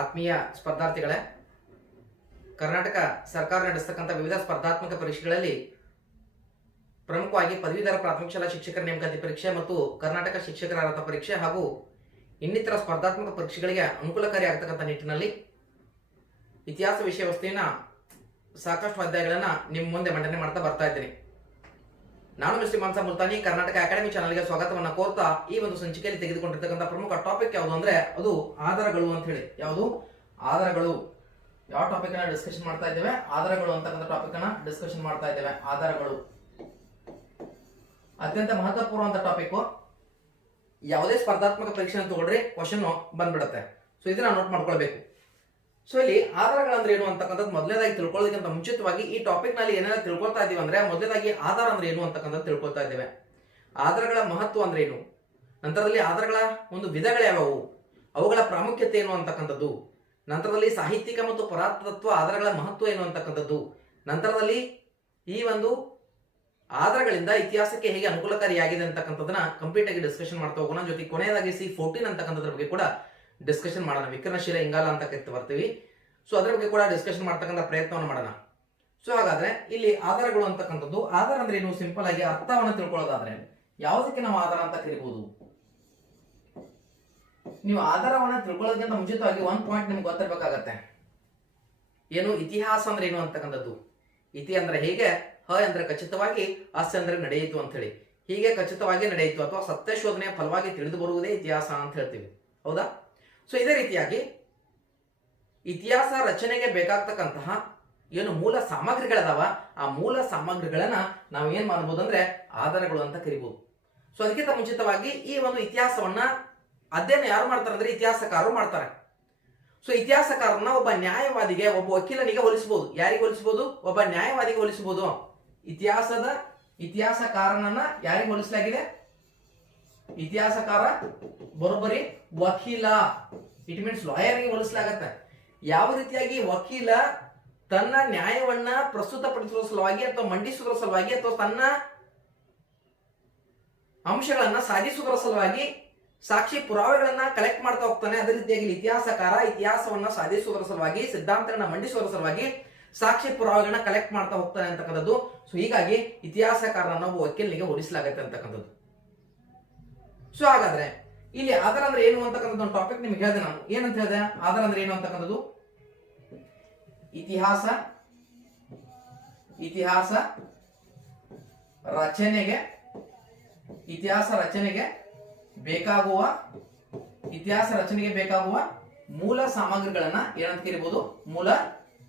ಆತ್ಮೀಯ ಸ್ಪರ್ಧಾರ್ಥಿಗಳೇ, ಕರ್ನಾಟಕ ಸರ್ಕಾರ ನಡೆಸತಕ್ಕಂಥ ವಿವಿಧ ಸ್ಪರ್ಧಾತ್ಮಕ ಪರೀಕ್ಷೆಗಳಲ್ಲಿ ಪ್ರಮುಖವಾಗಿ ಪದವೀಧರ ಪ್ರಾಥಮಿಕ ಶಾಲಾ ಶಿಕ್ಷಕರ ನೇಮಕಾತಿ ಪರೀಕ್ಷೆ ಮತ್ತು ಕರ್ನಾಟಕ ಶಿಕ್ಷಕರ ಅರ್ಹತಾ ಪರೀಕ್ಷೆ ಹಾಗೂ ಇನ್ನಿತರ ಸ್ಪರ್ಧಾತ್ಮಕ ಪರೀಕ್ಷೆಗಳಿಗೆ ಅನುಕೂಲಕಾರಿ ಆಗತಕ್ಕಂಥ ನಿಟ್ಟಿನಲ್ಲಿ ಇತಿಹಾಸ ವಿಷಯ ವಸ್ತುವಿನ ಸಾಕಷ್ಟು ಅಧ್ಯಾಯಗಳನ್ನು ನಿಮ್ಮ ಮುಂದೆ ಮಂಡನೆ ಮಾಡ್ತಾ ಬರ್ತಾ ಇದ್ದೀನಿ. ನಾನು ಮಿಸ್ಟರ್ ಮಾನ್ಸಾ ಮುಲ್ತಾನಿ ಕರ್ನಾಟಕ ಅಕಾಡೆಮಿ ಚಾನಲ್ಗೆ ಸ್ವಾಗತವನ್ನು ಕೋರ್ತಾ ಈ ಒಂದು ಸಂಚಿಕೆಯಲ್ಲಿ ತೆಗೆದುಕೊಂಡಿರ್ತಕ್ಕಂಥ ಪ್ರಮುಖ ಟಾಪಿಕ್ ಯಾವುದು ಅಂದ್ರೆ ಅದು ಆಧಾರಗಳು ಅಂತ ಹೇಳಿ. ಯಾವುದು? ಆಧಾರಗಳು. ಯಾವ ಟಾಪಿಕ್ ಅನ್ನ ಡಿಸ್ಕಷನ್ ಮಾಡ್ತಾ ಇದ್ದೇವೆ? ಆಧಾರಗಳು ಅಂತಕ್ಕಂಥ ಟಾಪಿಕ್ ಅನ್ನ ಡಿಸ್ಕಷನ್ ಮಾಡ್ತಾ ಇದ್ದೇವೆ. ಆಧಾರಗಳು ಅತ್ಯಂತ ಮಹತ್ವಪೂರ್ಣವಂತ ಟಾಪಿಕ್. ಯಾವುದೇ ಸ್ಪರ್ಧಾತ್ಮಕ ಪರೀಕ್ಷೆ ತಗೊಳ್ರಿ ಕ್ವಶನ್ ಬಂದ್ಬಿಡುತ್ತೆ. ಸೊ ಇದನ್ನ ನೋಟ್ ಮಾಡ್ಕೊಳ್ಬೇಕು. ಸೊ ಇಲ್ಲಿ ಆಧಾರಗಳಂದ್ರೆ ಏನು ಅಂತಕ್ಕಂಥದ್ದು ಮೊದಲೇದಾಗಿ ತಿಳ್ಕೊಳ್ಳೋದಕ್ಕಿಂತ ಮುಂಚಿತವಾಗಿ ಈ ಟಾಪಿಕ್ ನಲ್ಲಿ ಏನೆಲ್ಲ ತಿಳ್ಕೊಳ್ತಾ ಇದೀವಿ ಅಂದ್ರೆ ಮೊದಲೇದಾಗಿ ಆಧಾರ ಅಂದ್ರೆ ಏನು ಅಂತಕ್ಕಂಥದ್ದು ತಿಳ್ಕೊಳ್ತಾ ಇದ್ದೇವೆ. ಆಧಾರಗಳ ಮಹತ್ವ ಅಂದ್ರೆ ಏನು, ನಂತರದಲ್ಲಿ ಆಧಾರಗಳ ಒಂದು ವಿಧಗಳ್ಯಾವವು, ಅವುಗಳ ಪ್ರಾಮುಖ್ಯತೆ ಏನು ಅಂತಕ್ಕಂಥದ್ದು, ನಂತರದಲ್ಲಿ ಸಾಹಿತ್ಯಿಕ ಮತ್ತು ಪುರಾತತ್ವ ಆಧಾರಗಳ ಮಹತ್ವ ಏನು ಅಂತಕ್ಕಂಥದ್ದು, ನಂತರದಲ್ಲಿ ಈ ಒಂದು ಆಧಾರಗಳಿಂದ ಇತಿಹಾಸಕ್ಕೆ ಹೇಗೆ ಅನುಕೂಲಕಾರಿಯಾಗಿದೆ ಅಂತಕ್ಕಂಥದ್ದನ್ನ ಕಂಪ್ಲೀಟ್ ಆಗಿ ಡಿಸ್ಕಷನ್ ಮಾಡ್ತಾ ಹೋಗೋಣ. ಜೊತೆಗೆ ಕೊನೆಯದಾಗಿ C14 ಅಂತಕ್ಕಂಥದ್ರ ಬಗ್ಗೆ ಕೂಡ ಡಿಸ್ಕಷನ್ ಮಾಡೋಣ. ವಿಕಿರಣಶೀಲ ಇಂಗಾಲ ಅಂತ ಕರಿತಾ ಬರ್ತೀವಿ. ಸೊ ಅದರ ಬಗ್ಗೆ ಕೂಡ ಡಿಸ್ಕಷನ್ ಮಾಡ್ತಕ್ಕಂಥ ಪ್ರಯತ್ನವನ್ನು ಮಾಡೋಣ. ಸೊ ಹಾಗಾದ್ರೆ ಇಲ್ಲಿ ಆಧಾರಗಳು ಅಂತಕ್ಕಂಥದ್ದು, ಆಧಾರ ಅಂದ್ರೆ ಏನು ಸಿಂಪಲ್ ಆಗಿ ಅರ್ಥವನ್ನು ತಿಳ್ಕೊಳ್ಳೋದಾದ್ರೆ ಯಾವುದಕ್ಕೆ ನಾವು ಆಧಾರ ಅಂತ ಕರಿಬಹುದು? ನೀವು ಆಧಾರವನ್ನ ತಿಳ್ಕೊಳ್ಳೋದಕ್ಕಿಂತ ಮುಂಚಿತವಾಗಿ ಒಂದು ಪಾಯಿಂಟ್ ನಿಮ್ಗೆ ಗೊತ್ತಿರಬೇಕಾಗತ್ತೆ. ಏನು? ಇತಿಹಾಸ ಅಂದ್ರೆ ಏನು ಅಂತಕ್ಕಂಥದ್ದು. ಇತಿ ಅಂದ್ರೆ ಹೇಗೆ, ಹ ಅಂದ್ರೆ ಖಚಿತವಾಗಿ, ಅಸ್ ಅಂದ್ರೆ ನಡೆಯಿತು ಅಂತ ಹೇಳಿ. ಹೀಗೆ ಖಚಿತವಾಗಿ ನಡೆಯಿತು ಅಥವಾ ಸತ್ಯ ಶೋಧನೆಯ ಫಲವಾಗಿ ತಿಳಿದು ಬರುವುದೇ ಇತಿಹಾಸ ಅಂತ ಹೇಳ್ತೀವಿ. ಹೌದಾ? ಸೊ ಇದೇ ರೀತಿಯಾಗಿ ಇತಿಹಾಸ ರಚನೆಗೆ ಬೇಕಾಗ್ತಕ್ಕಂತಹ ಏನು ಮೂಲ ಸಾಮಗ್ರಿಗಳದಾವ, ಆ ಮೂಲ ಸಾಮಗ್ರಿಗಳನ್ನ ನಾವು ಏನ್ ಮಾಡಬಹುದು ಅಂದ್ರೆ ಆಧಾರಗಳು ಅಂತ ಕರಿಬಹುದು. ಸೊ ಅದಕ್ಕಿಂತ ಮುಂಚಿತವಾಗಿ ಈ ಒಂದು ಇತಿಹಾಸವನ್ನ ಅಧ್ಯಯನ ಯಾರು ಮಾಡ್ತಾರೆ ಅಂದ್ರೆ ಇತಿಹಾಸಕಾರರು ಮಾಡ್ತಾರೆ. ಸೊ ಇತಿಹಾಸಕಾರರನ್ನ ಒಬ್ಬ ನ್ಯಾಯವಾದಿಗೆ, ಒಬ್ಬ ವಕೀಲನಿಗೆ ಹೋಲಿಸಬಹುದು. ಯಾರಿಗೆ ಹೋಲಿಸಬಹುದು? ಒಬ್ಬ ನ್ಯಾಯವಾದಿಗೆ ಹೋಲಿಸಬಹುದು. ಇತಿಹಾಸಕಾರನನ್ನ ಯಾರಿಗೆ ಹೋಲಿಸಲಾಗಿದೆ? ಇತಿಹಾಸಕಾರ ಬರೋಬ್ಬರಿ ವಕೀಲ, ಇಟ್ ಮೀನ್ಸ್ ಲಾಯರ್ಗೆ ಹೋಲಿಸಲಾಗತ್ತೆ. ಯಾವ ರೀತಿಯಾಗಿ ವಕೀಲ ತನ್ನ ನ್ಯಾಯವನ್ನ ಪ್ರಸ್ತುತಪಡಿಸುವ ಸಲುವಾಗಿ ಅಥವಾ ಮಂಡಿಸುವ ಸಲುವಾಗಿ ಅಥವಾ ತನ್ನ ಅಂಶಗಳನ್ನ ಸಾಧಿಸುವ ಸಲುವಾಗಿ ಸಾಕ್ಷಿ ಪುರಾವೆಗಳನ್ನ ಕಲೆಕ್ಟ್ ಮಾಡ್ತಾ ಹೋಗ್ತಾನೆ, ಅದೇ ರೀತಿಯಾಗಿ ಇತಿಹಾಸಕಾರ ಇತಿಹಾಸವನ್ನ ಸಾಧಿಸುವ ಸಲುವಾಗಿ, ಸಿದ್ಧಾಂತಗಳನ್ನ ಮಂಡಿಸುವ ಸಲುವಾಗಿ ಸಾಕ್ಷಿ ಪುರಾವೆಗಳನ್ನ ಕಲೆಕ್ಟ್ ಮಾಡ್ತಾ ಹೋಗ್ತಾನೆ ಅಂತಕ್ಕಂಥದ್ದು. ಸೊ ಹೀಗಾಗಿ ಇತಿಹಾಸಕಾರನ ವಕೀಲನಿಗೆ ಹೋಲಿಸಲಾಗತ್ತೆ ಅಂತಕ್ಕಂಥದ್ದು. ಸೊ ಹಾಗಾದ್ರೆ ಇಲ್ಲಿ ಆಧಾರ ಅಂದ್ರೆ ಏನು ಅಂತಕ್ಕಂಥದ್ದು ಒಂದು ಟಾಪಿಕ್ ನಿಮ್ಗೆ ಹೇಳಿದೆ. ನಾನು ಏನಂತ ಹೇಳಿದೆ? ಆಧಾರ ಅಂದ್ರೆ ಏನು ಅಂತಕ್ಕಂಥದ್ದು ಇತಿಹಾಸ ರಚನೆಗೆ ಬೇಕಾಗುವ ಮೂಲ ಸಾಮಗ್ರಿಗಳನ್ನ ಏನಂತ ಕರಿಬಹುದು? ಮೂಲ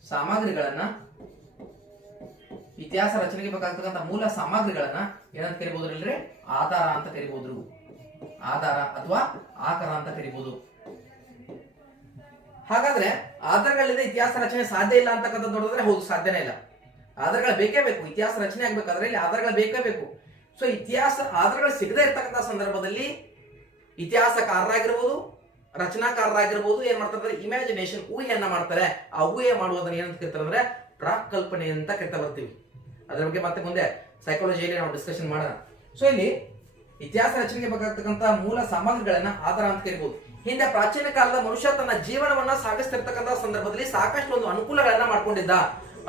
ಸಾಮಗ್ರಿಗಳನ್ನ, ಇತಿಹಾಸ ರಚನೆಗೆ ಬೇಕಾಗ್ತಕ್ಕಂಥ ಮೂಲ ಸಾಮಗ್ರಿಗಳನ್ನ ಏನಂತ ಕರಿಬಹುದು? ಇಲ್ರಿ ಆಧಾರ ಅಂತ ಕರಿಬಹುದು. ಆಧಾರ ಅಥವಾ ಆಕರ ಅಂತ ಕರಿಬಹುದು. ಹಾಗಾದ್ರೆ ಆಧಾರಗಳಿಂದ ಇತಿಹಾಸ ರಚನೆ ಸಾಧ್ಯ ಇಲ್ಲ ಅಂತಕ್ಕಂಥದ್ದು ನೋಡಿದ್ರೆ ಹೌದು, ಸಾಧ್ಯನೇ ಇಲ್ಲ. ಆಧಾರಗಳು ಬೇಕೇ ಬೇಕು. ಇತಿಹಾಸ ರಚನೆ ಆಗ್ಬೇಕಾದ್ರೆ ಇಲ್ಲಿ ಆಧಾರಗಳು ಬೇಕೇ ಬೇಕು. ಸೊ ಆಧಾರಗಳು ಸಿಗದೇ ಇರ್ತಕ್ಕಂಥ ಸಂದರ್ಭದಲ್ಲಿ ಇತಿಹಾಸಕಾರರಾಗಿರ್ಬೋದು, ರಚನಾಕಾರರಾಗಿರ್ಬೋದು ಏನ್ ಮಾಡ್ತಾರೆ? ಇಮ್ಯಾಜಿನೇಷನ್, ಊಹೆಯನ್ನ ಮಾಡ್ತಾರೆ. ಆ ಊಹೆ ಮಾಡುವುದನ್ನ ಏನಂತ ಕರಿತಾರೆ ಅಂದ್ರೆ ಪ್ರಾಕ್ ಕಲ್ಪನೆ ಅಂತ ಕರಿತಾ ಬರ್ತೀವಿ. ಅದ್ರ ಬಗ್ಗೆ ಮತ್ತೆ ಮುಂದೆ ಸೈಕಾಲಜಿಯಲ್ಲಿ ನಾವು ಡಿಸ್ಕಷನ್ ಮಾಡೋಣ. ಸೊ ಇಲ್ಲಿ ಇತಿಹಾಸ ರಚನೆಗೆ ಬೇಕಾಗ್ತಕ್ಕಂಥ ಮೂಲ ಸಾಮಗ್ರಿಗಳನ್ನ ಆಧಾರ ಅಂತ ಕರಿಬಹುದು. ಹಿಂದೆ ಪ್ರಾಚೀನ ಕಾಲದ ಮನುಷ್ಯ ತನ್ನ ಜೀವನವನ್ನ ಸಾಗಿಸ್ತಿರ್ತಕ್ಕಂಥ ಸಂದರ್ಭದಲ್ಲಿ ಸಾಕಷ್ಟು ಒಂದು ಅನುಕೂಲಗಳನ್ನ ಮಾಡ್ಕೊಂಡಿದ್ದ.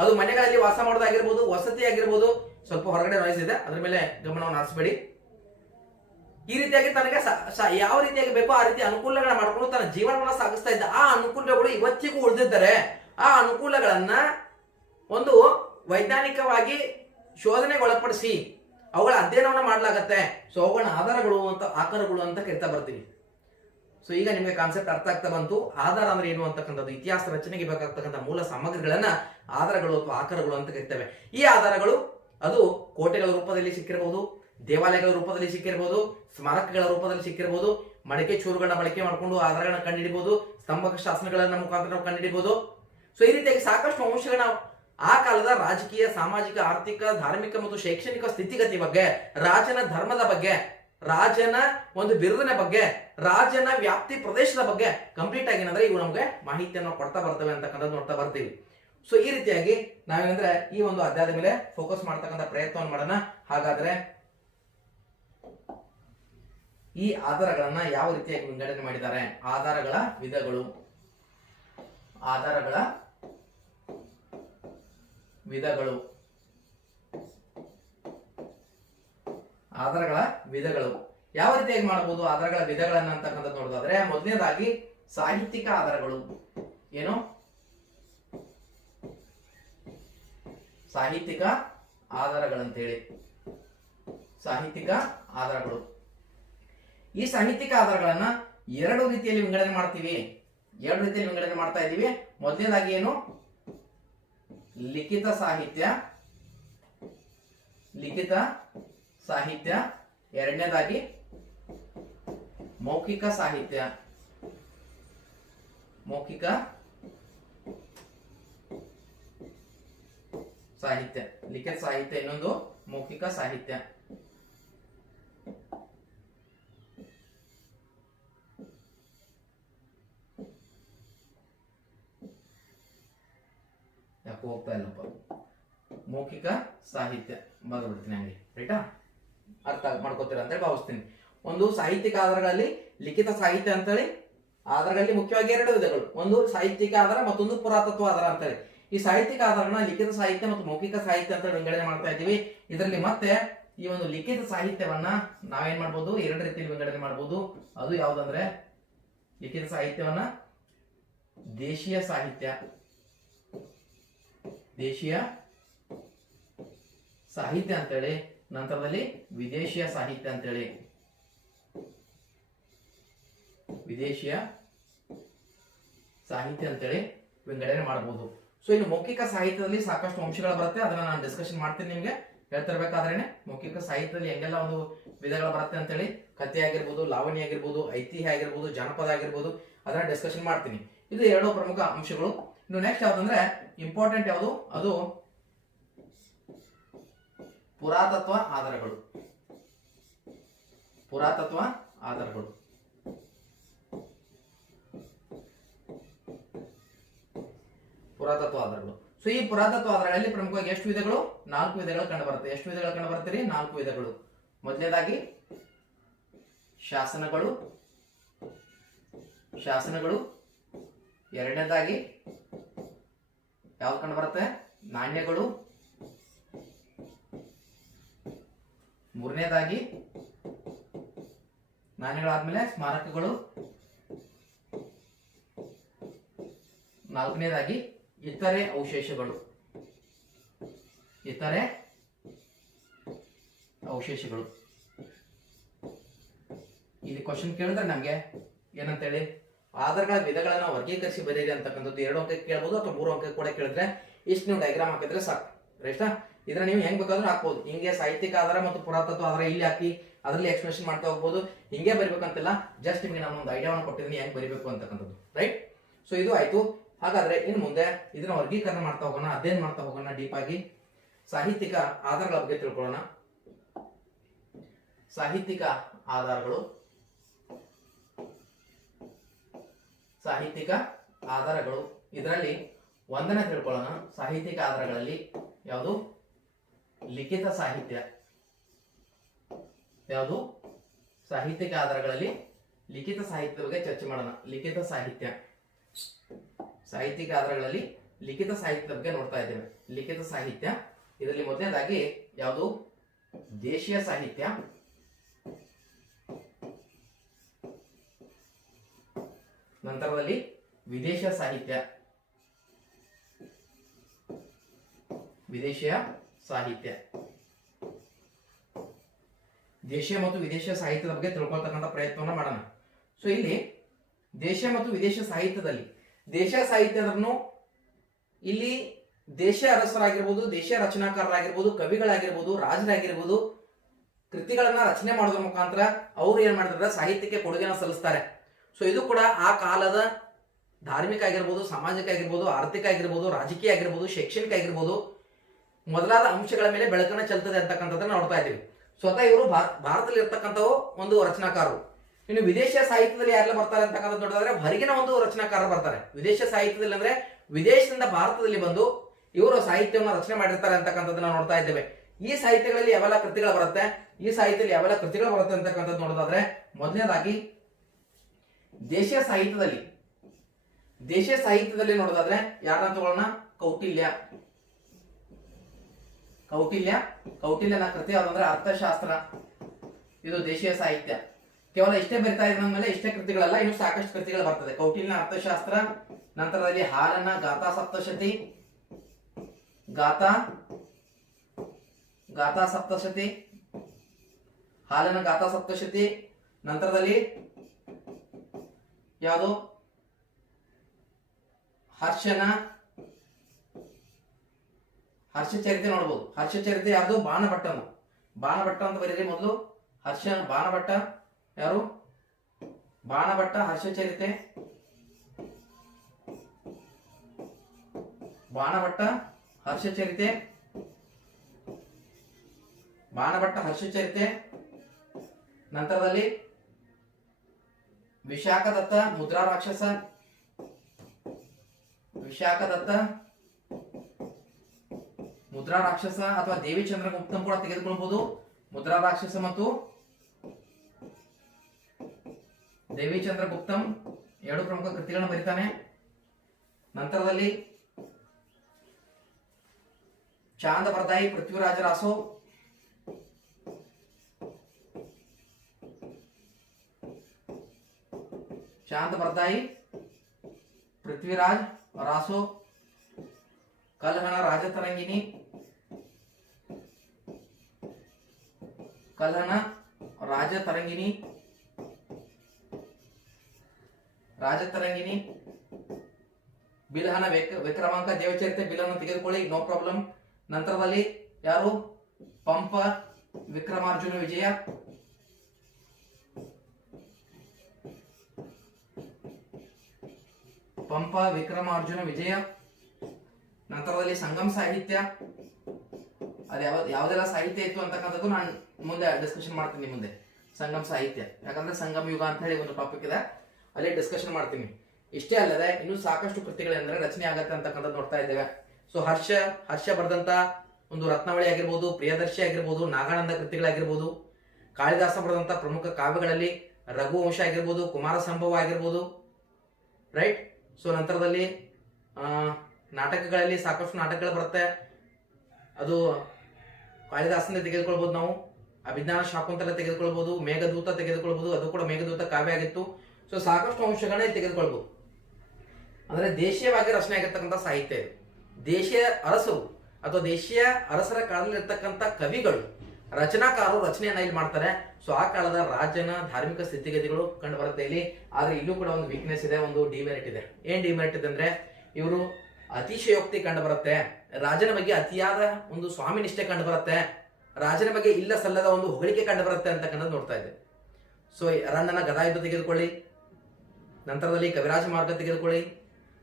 ಅದು ಮನೆಗಳಲ್ಲಿ ವಾಸ ಮಾಡೋದಾಗಿರ್ಬೋದು, ವಸತಿ ಆಗಿರ್ಬೋದು. ಸ್ವಲ್ಪ ಹೊರಗಡೆ ನಾಯ್ಸ್ ಇದೆ, ಅದ್ರ ಮೇಲೆ ಗಮನವನ್ನು ಹರಿಸಬೇಡಿ. ಈ ರೀತಿಯಾಗಿ ತನಗೆ ಯಾವ ರೀತಿಯಾಗಿ ಬೇಕೋ ಆ ರೀತಿ ಅನುಕೂಲಗಳನ್ನ ಮಾಡ್ಕೊಂಡು ತನ್ನ ಜೀವನವನ್ನ ಸಾಗಿಸ್ತಾ ಇದ್ದ. ಆ ಅನುಕೂಲಗಳು ಇವತ್ತಿಗೂ ಉಳಿದಿದ್ದಾರೆ. ಆ ಅನುಕೂಲಗಳನ್ನ ಒಂದು ವೈಜ್ಞಾನಿಕವಾಗಿ ಶೋಧನೆಗೆ ಒಳಪಡಿಸಿ ಅವುಗಳ ಅಧ್ಯಯನವನ್ನ ಮಾಡಲಾಗತ್ತೆ. ಸೊ ಅವುಗಳನ್ನ ಆಕಾರಗಳು ಅಂತ ಕರಿತಾ ಬರ್ತೀವಿ. ಸೊ ಈಗ ನಿಮಗೆ ಕಾನ್ಸೆಪ್ಟ್ ಅರ್ಥ ಆಗ್ತಾ ಬಂತು. ಆಧಾರ ಅಂದ್ರೆ ಏನು ಅಂತಕ್ಕಂಥದ್ದು, ಇತಿಹಾಸ ರಚನೆಗೆ ಬೇಕಾಗ್ತಕ್ಕಂಥ ಮೂಲ ಸಾಮಗ್ರಿಗಳನ್ನ ಆಧಾರಗಳು ಅಥವಾ ಆಕಾರಗಳು ಅಂತ ಕರಿತೇವೆ. ಈ ಆಧಾರಗಳು ಅದು ಕೋಟೆಗಳ ರೂಪದಲ್ಲಿ ಸಿಕ್ಕಿರಬಹುದು, ದೇವಾಲಯಗಳ ರೂಪದಲ್ಲಿ ಸಿಕ್ಕಿರಬಹುದು, ಸ್ಮಾರಕಗಳ ರೂಪದಲ್ಲಿ ಸಿಕ್ಕಿರಬಹುದು, ಮಡಿಕೆ ಚೂರುಗಳನ್ನ ಬಳಕೆ ಮಾಡಿಕೊಂಡು ಆಧಾರಗಳನ್ನ ಕಂಡುಹಿಡಿಬಹುದು, ಸ್ತಂಭಕ ಶಾಸನಗಳನ್ನ ಮುಖಾಂತರ ನಾವು ಕಂಡುಹಿಡಿಬಹುದು. ಸೊ ಈ ರೀತಿಯಾಗಿ ಸಾಕಷ್ಟು ಅಂಶಗಳನ್ನ ಆ ಕಾಲದ ರಾಜಕೀಯ, ಸಾಮಾಜಿಕ, ಆರ್ಥಿಕ, ಧಾರ್ಮಿಕ ಮತ್ತು ಶೈಕ್ಷಣಿಕ ಸ್ಥಿತಿಗತಿ ಬಗ್ಗೆ, ರಾಜನ ಧರ್ಮದ ಬಗ್ಗೆ, ರಾಜನ ಒಂದು ಬಿರುದಿನ ಬಗ್ಗೆ, ರಾಜನ ವ್ಯಾಪ್ತಿ ಪ್ರದೇಶದ ಬಗ್ಗೆ ಕಂಪ್ಲೀಟ್ ಆಗಿ ಏನಂದ್ರೆ ಇವು ನಮಗೆ ಮಾಹಿತಿಯನ್ನು ಕೊಡ್ತಾ ಬರ್ತವೆ ಅಂತಕ್ಕಂಥದ್ದು ನೋಡ್ತಾ ಬರ್ತೀವಿ. ಸೊ ಈ ರೀತಿಯಾಗಿ ನಾವೇನಂದ್ರೆ ಈ ಒಂದು ಅಧ್ಯಾಯದ ಮೇಲೆ ಫೋಕಸ್ ಮಾಡ್ತಕ್ಕಂಥ ಪ್ರಯತ್ನವನ್ನು ಮಾಡೋಣ. ಹಾಗಾದ್ರೆ ಈ ಆಧಾರಗಳನ್ನ ಯಾವ ರೀತಿಯಾಗಿ ವಿಂಗಡಣೆ ಮಾಡಿದ್ದಾರೆ? ಆಧಾರಗಳ ವಿಧಗಳು. ಆಧಾರಗಳ ವಿಧಗಳು. ಆಧಾರಗಳ ವಿಧಗಳು ಯಾವ ರೀತಿಯಾಗಿ ಮಾಡಬಹುದು ಆಧಾರಗಳ ವಿಧಗಳನ್ನ ಅಂತಕ್ಕಂಥದ್ದು ನೋಡೋದಾದ್ರೆ, ಮೊದಲನೇದಾಗಿ ಸಾಹಿತ್ಯಿಕ ಆಧಾರಗಳು. ಏನು? ಸಾಹಿತ್ಯಿಕ ಆಧಾರಗಳಂತೇಳಿ. ಸಾಹಿತ್ಯಿಕ ಆಧಾರಗಳು. ಈ ಸಾಹಿತ್ಯಿಕ ಆಧಾರಗಳನ್ನ ಎರಡು ರೀತಿಯಲ್ಲಿ ವಿಂಗಡಣೆ ಮಾಡ್ತೀವಿ. ಎರಡು ರೀತಿಯಲ್ಲಿ ವಿಂಗಡಣೆ ಮಾಡ್ತಾ ಇದ್ದೀವಿ. ಮೊದಲನೇದಾಗಿ ಏನು? ಲಿಖಿತ ಸಾಹಿತ್ಯ. ಲಿಖಿತ ಸಾಹಿತ್ಯ. ಎರಡನೇದಾಗಿ ಮೌಖಿಕ ಸಾಹಿತ್ಯ. ಮೌಖಿಕ ಸಾಹಿತ್ಯ. ಲಿಖಿತ ಸಾಹಿತ್ಯ, ಇನ್ನೊಂದು ಮೌಖಿಕ ಸಾಹಿತ್ಯ. ಯಾಕೆ ಹೋಗ್ತಾ ಇಲ್ಲಪ್ಪ? ಮೌಖಿಕ ಸಾಹಿತ್ಯ ಬರ್ಬಿಡ್ತೀನಿ ಹಂಗೆ, ರೈಟಾ? ಅರ್ಥ ಮಾಡ್ಕೋತೀರ ಅಂತೇಳಿ ಭಾವಿಸ್ತೀನಿ. ಒಂದು ಸಾಹಿತ್ಯಿಕ ಆಧಾರಗಳಲ್ಲಿ ಲಿಖಿತ ಸಾಹಿತ್ಯ ಅಂತೇಳಿ ಆಧಾರಗಳಲ್ಲಿ ಮುಖ್ಯವಾಗಿ ಎರಡು ವಿಧಗಳು. ಒಂದು ಸಾಹಿತ್ಯಿಕ ಆಧಾರ, ಮತ್ತೊಂದು ಪುರಾತತ್ವ ಆಧಾರ ಅಂತೇಳಿ. ಈ ಸಾಹಿತ್ಯಿಕ ಆಧಾರನ ಲಿಖಿತ ಸಾಹಿತ್ಯ ಮತ್ತು ಮೌಖಿಕ ಸಾಹಿತ್ಯ ಅಂತ ವಿಂಗಡಣೆ ಮಾಡ್ತಾ ಇದ್ದೀವಿ. ಇದರಲ್ಲಿ ಮತ್ತೆ ಈ ಒಂದು ಲಿಖಿತ ಸಾಹಿತ್ಯವನ್ನ ನಾವೇನ್ ಮಾಡ್ಬೋದು? ಎರಡು ರೀತಿಯಲ್ಲಿ ವಿಂಗಡಣೆ ಮಾಡ್ಬೋದು. ಅದು ಯಾವ್ದಂದ್ರೆ, ಲಿಖಿತ ಸಾಹಿತ್ಯವನ್ನ ದೇಶೀಯ ಸಾಹಿತ್ಯ. ದೇಶೀಯ ಸಾಹಿತ್ಯ ಅಂತೇಳಿ, ನಂತರದಲ್ಲಿ ವಿದೇಶಿಯ ಸಾಹಿತ್ಯ ಅಂತೇಳಿ. ವಿದೇಶಿಯ ಸಾಹಿತ್ಯ ಅಂತೇಳಿ ವಿಂಗಡಣೆ ಮಾಡಬಹುದು. ಸೊ ಇನ್ನು ಮೌಖಿಕ ಸಾಹಿತ್ಯದಲ್ಲಿ ಸಾಕಷ್ಟು ಅಂಶಗಳು ಬರುತ್ತೆ, ಅದನ್ನ ನಾನು ಡಿಸ್ಕಷನ್ ಮಾಡ್ತೀನಿ ನಿಮ್ಗೆ ಹೇಳ್ತಿರ್ಬೇಕಾದ್ರೇನೆ. ಮೌಖಿಕ ಸಾಹಿತ್ಯದಲ್ಲಿ ಹೆಂಗೆಲ್ಲ ಒಂದು ವಿಧಗಳು ಬರುತ್ತೆ ಅಂತೇಳಿ, ಕಥೆ ಆಗಿರ್ಬೋದು, ಲಾವಣಿ ಆಗಿರ್ಬೋದು, ಐತಿಹ್ಯ ಆಗಿರ್ಬೋದು, ಜಾನಪದ ಆಗಿರ್ಬೋದು, ಅದನ್ನ ಡಿಸ್ಕಷನ್ ಮಾಡ್ತೀನಿ. ಇದು ಎರಡು ಪ್ರಮುಖ ಅಂಶಗಳು. ಇನ್ನು ನೆಕ್ಸ್ಟ್ ಯಾವ್ದಂದ್ರೆ ಇಂಪಾರ್ಟೆಂಟ್ ಯಾವುದು? ಅದು ಪುರಾತತ್ವ ಆಧಾರಗಳು. ಪುರಾತತ್ವ ಆಧಾರಗಳು. ಪುರಾತತ್ವ ಆಧಾರಗಳು. ಸೊ ಈ ಪುರಾತತ್ವ ಆಧಾರಗಳಲ್ಲಿ ಪ್ರಮುಖವಾಗಿ ಎಷ್ಟು ವಿಧಗಳು? 4 ವಿಧಗಳು ಕಂಡು ಬರುತ್ತೆ. ಎಷ್ಟು ವಿಧಗಳು ಕಂಡು ಬರ್ತೀರಿ? 4 ವಿಧಗಳು. ಮೊದಲನೇದಾಗಿ ಶಾಸನಗಳು. ಶಾಸನಗಳು. ಎರಡನೇದಾಗಿ ಯಾವ್ದು ಕಂಡು ಬರುತ್ತೆ? ನಾಣ್ಯಗಳು. ಮೂರನೇದಾಗಿ ನಾಣ್ಯಗಳಾದ್ಮೇಲೆ ಸ್ಮಾರಕಗಳು. ನಾಲ್ಕನೇದಾಗಿ ಇತರೆ ಅವಶೇಷಗಳು. ಇತರೆ ಅವಶೇಷಗಳು. ಇಲ್ಲಿ ಕ್ವಶನ್ ಕೇಳಿದ್ರೆ ನಮ್ಗೆ ಏನಂತೇಳಿ, ಆಧಾರಗಳ ವಿಧಗಳನ್ನ ವರ್ಗೀಕರಿಸಿ ಬರೀರಿ ಅಂತಕ್ಕಂಥದ್ದು 2 ಅಂಕ ಕೇಳಬಹುದು ಅಥವಾ 3 ಅಂಕ ಕೂಡ ಕೇಳಿದ್ರೆ ಇಷ್ಟು ನೀವು ಡಯಾಗ್ರಾಮ್ ಹಾಕಿದ್ರೆ ಸಾಕು, ರೈಟಾ? ಇದನ್ನ ನೀವು ಹೆಂಗ್ ಬೇಕಾದ್ರೂ ಹಾಕ್ಬೋದು. ಹಿಂಗೆ ಸಾಹಿತ್ಯಿಕ ಆಧಾರ ಮತ್ತು ಪುರಾತತ್ವ ಆಧಾರ ಇಲ್ಲಿ ಹಾಕಿ ಅದರಲ್ಲಿ ಎಕ್ಸ್ಪ್ರೆಷನ್ ಮಾಡ್ತಾ ಹೋಗ್ಬೋದು. ಹಿಂಗೆ ಬರಿಬೇಕಂತಿಲ್ಲ, ಜಸ್ಟ್ ನಿಮಗೆ ನಾನು ಒಂದು ಐಡಿಯಾವನ್ನು ಕೊಟ್ಟಿದ್ದೀನಿ ಹೆಂಗ್ ಬರಿಬೇಕು ಅಂತಕ್ಕಂಥದ್ದು, ರೈಟ್? ಸೊ ಇದು ಆಯ್ತು. ಹಾಗಾದ್ರೆ ಇನ್ನು ಮುಂದೆ ಇದನ್ನ ವರ್ಗೀಕರಣ ಮಾಡ್ತಾ ಹೋಗೋಣ, ಅಧ್ಯಯನ ಮಾಡ್ತಾ ಹೋಗೋಣ ಡೀಪ್ ಆಗಿ. ಸಾಹಿತ್ಯಿಕ ಆಧಾರಗಳ ಬಗ್ಗೆ ತಿಳ್ಕೊಳ್ಳೋಣ. ಸಾಹಿತ್ಯಿಕ ಆಧಾರಗಳು. ಸಾಹಿತ್ಯಿಕ ಆಧಾರಗಳು ಇದರಲ್ಲಿ ಒಂದನೇ ತಿಳ್ಕೊಳ್ಳೋಣ. ಸಾಹಿತ್ಯಿಕ ಆಧಾರಗಳಲ್ಲಿ ಯಾವುದು? ಲಿಖಿತ ಸಾಹಿತ್ಯ. ಯಾವುದು? ಸಾಹಿತ್ಯಿಕ ಆಧಾರಗಳಲ್ಲಿ ಲಿಖಿತ ಸಾಹಿತ್ಯದ ಬಗ್ಗೆ ಚರ್ಚೆ ಮಾಡೋಣ. ಲಿಖಿತ ಸಾಹಿತ್ಯ. ಸಾಹಿತ್ಯಿಕ ಆಧಾರಗಳಲ್ಲಿ ಲಿಖಿತ ಸಾಹಿತ್ಯದ ಬಗ್ಗೆ ನೋಡ್ತಾ ಇದ್ದೇವೆ. ಲಿಖಿತ ಸಾಹಿತ್ಯ ಇದರಲ್ಲಿ ಮೊದಲನೇದಾಗಿ ಯಾವುದು? ದೇಶೀಯ ಸಾಹಿತ್ಯ. ನಂತರದಲ್ಲಿ ವಿದೇಶ ಸಾಹಿತ್ಯ. ವಿದೇಶಿಯ ಸಾಹಿತ್ಯ. ದೇಶೀಯ ಮತ್ತು ವಿದೇಶಿಯ ಸಾಹಿತ್ಯದ ಬಗ್ಗೆ ತಿಳ್ಕೊಳ್ತಕ್ಕಂಥ ಪ್ರಯತ್ನವನ್ನ ಮಾಡೋಣ. ಸೊ ಇಲ್ಲಿ ದೇಶೀಯ ಮತ್ತು ವಿದೇಶ ಸಾಹಿತ್ಯದಲ್ಲಿ ದೇಶೀಯ ಸಾಹಿತ್ಯವನ್ನು ಇಲ್ಲಿ ದೇಶೀಯ ಅರಸರಾಗಿರ್ಬೋದು, ದೇಶೀಯ ರಚನಾಕಾರರಾಗಿರ್ಬೋದು, ಕವಿಗಳಾಗಿರ್ಬೋದು, ರಾಜರಾಗಿರ್ಬೋದು, ಕೃತಿಗಳನ್ನ ರಚನೆ ಮಾಡೋದ್ರ ಮುಖಾಂತರ ಅವರು ಏನ್ ಮಾಡಿದ್ರೆ ಸಾಹಿತ್ಯಕ್ಕೆ ಕೊಡುಗೆನ ಸಲ್ಲಿಸ್ತಾರೆ. ಸೊ ಇದು ಕೂಡ ಆ ಕಾಲದ ಧಾರ್ಮಿಕ ಆಗಿರ್ಬೋದು, ಸಾಮಾಜಿಕ ಆಗಿರ್ಬೋದು, ಆರ್ಥಿಕ ಆಗಿರ್ಬೋದು, ರಾಜಕೀಯ ಆಗಿರ್ಬೋದು, ಶೈಕ್ಷಣಿಕ ಆಗಿರ್ಬೋದು ಮೊದಲಾದ ಅಂಶಗಳ ಮೇಲೆ ಬೆಳಕನ್ನು ಚೆಲ್ತದೆ ಅಂತಕ್ಕಂಥದ್ದನ್ನ ನೋಡ್ತಾ ಇದ್ದೀವಿ. ಸ್ವತಃ ಇವರು ಭಾರತದಲ್ಲಿ ಇರ್ತಕ್ಕಂಥವು ಒಂದು ರಚನಾಕಾರರು. ಇನ್ನು ವಿದೇಶಿಯ ಸಾಹಿತ್ಯದಲ್ಲಿ ಯಾರೆಲ್ಲ ಬರ್ತಾರೆ ಅಂತಕ್ಕಂಥದ್ದು ನೋಡಿದ್ರೆ ಹೊರಗಿನ ಒಂದು ರಚನಾಕಾರರು ಬರ್ತಾರೆ. ವಿದೇಶ ಸಾಹಿತ್ಯದಲ್ಲಿ ಅಂದ್ರೆ ವಿದೇಶದಿಂದ ಭಾರತದಲ್ಲಿ ಬಂದು ಇವರು ಸಾಹಿತ್ಯವನ್ನು ರಚನೆ ಮಾಡಿರ್ತಾರೆ ಅಂತಕ್ಕಂಥದ್ದನ್ನ ನೋಡ್ತಾ ಇದ್ದೇವೆ. ಈ ಸಾಹಿತ್ಯಗಳಲ್ಲಿ ಯಾವೆಲ್ಲ ಕೃತಿಗಳು ಬರುತ್ತೆ, ಈ ಸಾಹಿತ್ಯದಲ್ಲಿ ಯಾವೆಲ್ಲ ಕೃತಿಗಳು ಬರುತ್ತೆ ಅಂತಕ್ಕಂಥದ್ದು ನೋಡೋದಾದ್ರೆ, ಮೊದಲನೇದಾಗಿ ದೇಶೀಯ ಸಾಹಿತ್ಯದಲ್ಲಿ ದೇಶೀಯ ಸಾಹಿತ್ಯದಲ್ಲಿ ನೋಡೋದಾದ್ರೆ ಯಾರನ್ನ ತಗೊಳ್ಳೋಣ? ಕೌಟಿಲ್ಯ. ಕೌಟಿಲ್ಯನ ಕೃತಿ ಯಾವ್ದಂದ್ರೆ ಅರ್ಥಶಾಸ್ತ್ರ. ಇದು ದೇಶೀಯ ಸಾಹಿತ್ಯ. ಕೇವಲ ಇಷ್ಟೇ ಬರಿತಾ ಇದ್ದ ಮೇಲೆ ಇಷ್ಟೇ ಕೃತಿಗಳಲ್ಲ, ಇನ್ನು ಸಾಕಷ್ಟು ಕೃತಿಗಳು ಬರ್ತದೆ. ಕೌಟಿಲ್ಯನ ಅರ್ಥಶಾಸ್ತ್ರ, ನಂತರದಲ್ಲಿ ಹಾಲನ ಗಾಥಾ ಸಪ್ತಶತಿ, ಗಾಥಾ ಸಪ್ತಶತಿ, ಹಾಲನ ಗಾಥಾ ಸಪ್ತಶತಿ. ನಂತರದಲ್ಲಿ ಯಾವುದು? ಹರ್ಷಚರಿತೆ ನೋಡ್ಬೋದು. ಹರ್ಷಚರಿತೆ ಯಾವುದು? ಬಾಣಭಟ್ಟನು. ಬಾಣಭಟ್ಟ ಅಂತ ಬರೀರಿ ಮೊದಲು. ಬಾಣಭಟ್ಟ ಯಾರು? ಬಾಣಭಟ್ಟ ಹರ್ಷಚರಿತೆ. ಬಾಣಭಟ್ಟ ಹರ್ಷಚರಿತೆ. ನಂತರದಲ್ಲಿ ವಿಶಾಖದತ್ತ ಮುದ್ರಾ ರಾಕ್ಷಸ. ಅಥವಾ ದೇವಿ ಚಂದ್ರಗುಪ್ತಂ ಕೂಡ ತೆಗೆದುಕೊಳ್ಳಬಹುದು. ಮುದ್ರಾ ರಾಕ್ಷಸ ಮತ್ತು ದೇವಿ ಚಂದ್ರಗುಪ್ತಂ ಎರಡು ಪ್ರಮುಖ ಕೃತಿಗಳನ್ನು ಬರೀತಾನೆ. ನಂತರದಲ್ಲಿ ಚಾಂದ ಬರ್ದಾಯಿ ಪೃಥ್ವಿರಾಜ ರಾಸೋ. ಪೃಥ್ವಿರಾಜ್ ರಾಸೋ. ಕಲ್ಹಣ ರಾಜತರಂಗಿಣಿ. ಬಿಲ್ಹನ ವಿಕ್ರಮಾಂಕ ದೇವಚರಿತೆ. ಬಿಲ್ಹನ ತೆಗೆದುಕೊಳ್ಳಿ, ನೋ ಪ್ರಾಬ್ಲಮ್. ನಂತರದಲ್ಲಿ ಯಾರು? ಪಂಪ ವಿಕ್ರಮಾರ್ಜುನ ವಿಜಯ. ನಂತರದಲ್ಲಿ ಸಂಗಮ್ ಸಾಹಿತ್ಯ. ಅದು ಯಾವ್ದೆಲ್ಲ ಸಾಹಿತ್ಯ ಇತ್ತು ಅಂತಕ್ಕಂಥದ್ದು ನಾನು ಮುಂದೆ ಡಿಸ್ಕಷನ್ ಮಾಡ್ತೀನಿ ಮುಂದೆ. ಸಂಗಮ್ ಸಾಹಿತ್ಯ, ಯಾಕಂದ್ರೆ ಸಂಗಮ ಯುಗ ಅಂತ ಹೇಳಿ ಒಂದು ಟಾಪಿಕ್ ಇದೆ, ಅಲ್ಲಿ ಡಿಸ್ಕಷನ್ ಮಾಡ್ತೀನಿ. ಇಷ್ಟೇ ಅಲ್ಲದೆ ಇನ್ನೂ ಸಾಕಷ್ಟು ಕೃತಿಗಳೆಂದ್ರೆ ರಚನೆ ಆಗತ್ತೆ ಅಂತಕ್ಕಂಥದ್ದು ನೋಡ್ತಾ ಇದ್ದೇವೆ. ಸೊ ಹರ್ಷ ಬರೆದಂತ ಒಂದು ರತ್ನಾವಳಿ ಆಗಿರ್ಬೋದು, ಪ್ರಿಯದರ್ಶಿ ಆಗಿರ್ಬೋದು, ನಾಗಾನಂದ ಕೃತಿಗಳಾಗಿರ್ಬೋದು, ಕಾಳಿದಾಸ ಬರೆದಂತ ಪ್ರಮುಖ ಕಾವ್ಯಗಳಲ್ಲಿ ರಘುವಂಶ ಆಗಿರ್ಬೋದು, ಕುಮಾರ ಸಂಭವ ಆಗಿರ್ಬೋದು, ರೈಟ್. ಸೊ ನಂತರದಲ್ಲಿ ನಾಟಕಗಳಲ್ಲಿ ಸಾಕಷ್ಟು ನಾಟಕಗಳು ಬರುತ್ತೆ. ಅದು ಕಾಳಿದಾಸನ ತೆಗೆದುಕೊಳ್ಬಹುದು ನಾವು. ಅಭಿಜ್ಞಾನ ಶಾಕುಂತಲ ತೆಗೆದುಕೊಳ್ಬಹುದು, ಮೇಘದೂತ ತೆಗೆದುಕೊಳ್ಬಹುದು, ಅದು ಕೂಡ ಮೇಘದೂತ ಕಾವ್ಯ ಆಗಿತ್ತು. ಸೊ ಸಾಕಷ್ಟು ಅಂಶಗಳನ್ನ ತೆಗೆದುಕೊಳ್ಬಹುದು. ಅಂದ್ರೆ ದೇಶೀಯವಾಗಿ ರಚನೆ ಆಗಿರ್ತಕ್ಕಂಥ ಸಾಹಿತ್ಯ ಇದು. ದೇಶೀಯ ಅರಸರು ಅಥವಾ ದೇಶೀಯ ಅರಸರ ಕಾಲದಲ್ಲಿ ಇರ್ತಕ್ಕಂಥ ಕವಿಗಳು, ರಚನಾಕಾರರು ರಚನೆಯನ್ನ ಇಲ್ಲಿ ಮಾಡ್ತಾರೆ. ಸೊ ಆ ಕಾಲದ ರಾಜನ ಧಾರ್ಮಿಕ ಸ್ಥಿತಿಗತಿಗಳು ಕಂಡು ಬರುತ್ತೆ ಇಲ್ಲಿ. ಆದ್ರೆ ಇಲ್ಲೂ ಕೂಡ ಒಂದು ವೀಕ್ನೆಸ್ ಇದೆ, ಒಂದು ಡಿಮೆರಿಟ್ ಇದೆ. ಏನ್ ಡಿಮೆರಿಟ್ ಇದೆ ಅಂದ್ರೆ ಇವರು ಅತಿಶಯೋಕ್ತಿ ಕಂಡು ಬರುತ್ತೆ, ರಾಜನ ಬಗ್ಗೆ ಅತಿಯಾದ ಒಂದು ಸ್ವಾಮಿ ನಿಷ್ಠೆ ಕಂಡು ಬರುತ್ತೆ, ರಾಜನ ಬಗ್ಗೆ ಇಲ್ಲ ಸಲ್ಲದ ಒಂದು ಹೊಗಳಿಕೆ ಕಂಡು ಬರುತ್ತೆ ಅಂತಕ್ಕಂಥದ್ದು ನೋಡ್ತಾ ಇದೆ. ಸೊ ರಂಡನ ಗದಾಯುದ್ಧ ತೆಗೆದುಕೊಳ್ಳಿ, ನಂತರದಲ್ಲಿ ಕವಿರಾಜ ಮಾರ್ಗ ತೆಗೆದುಕೊಳ್ಳಿ.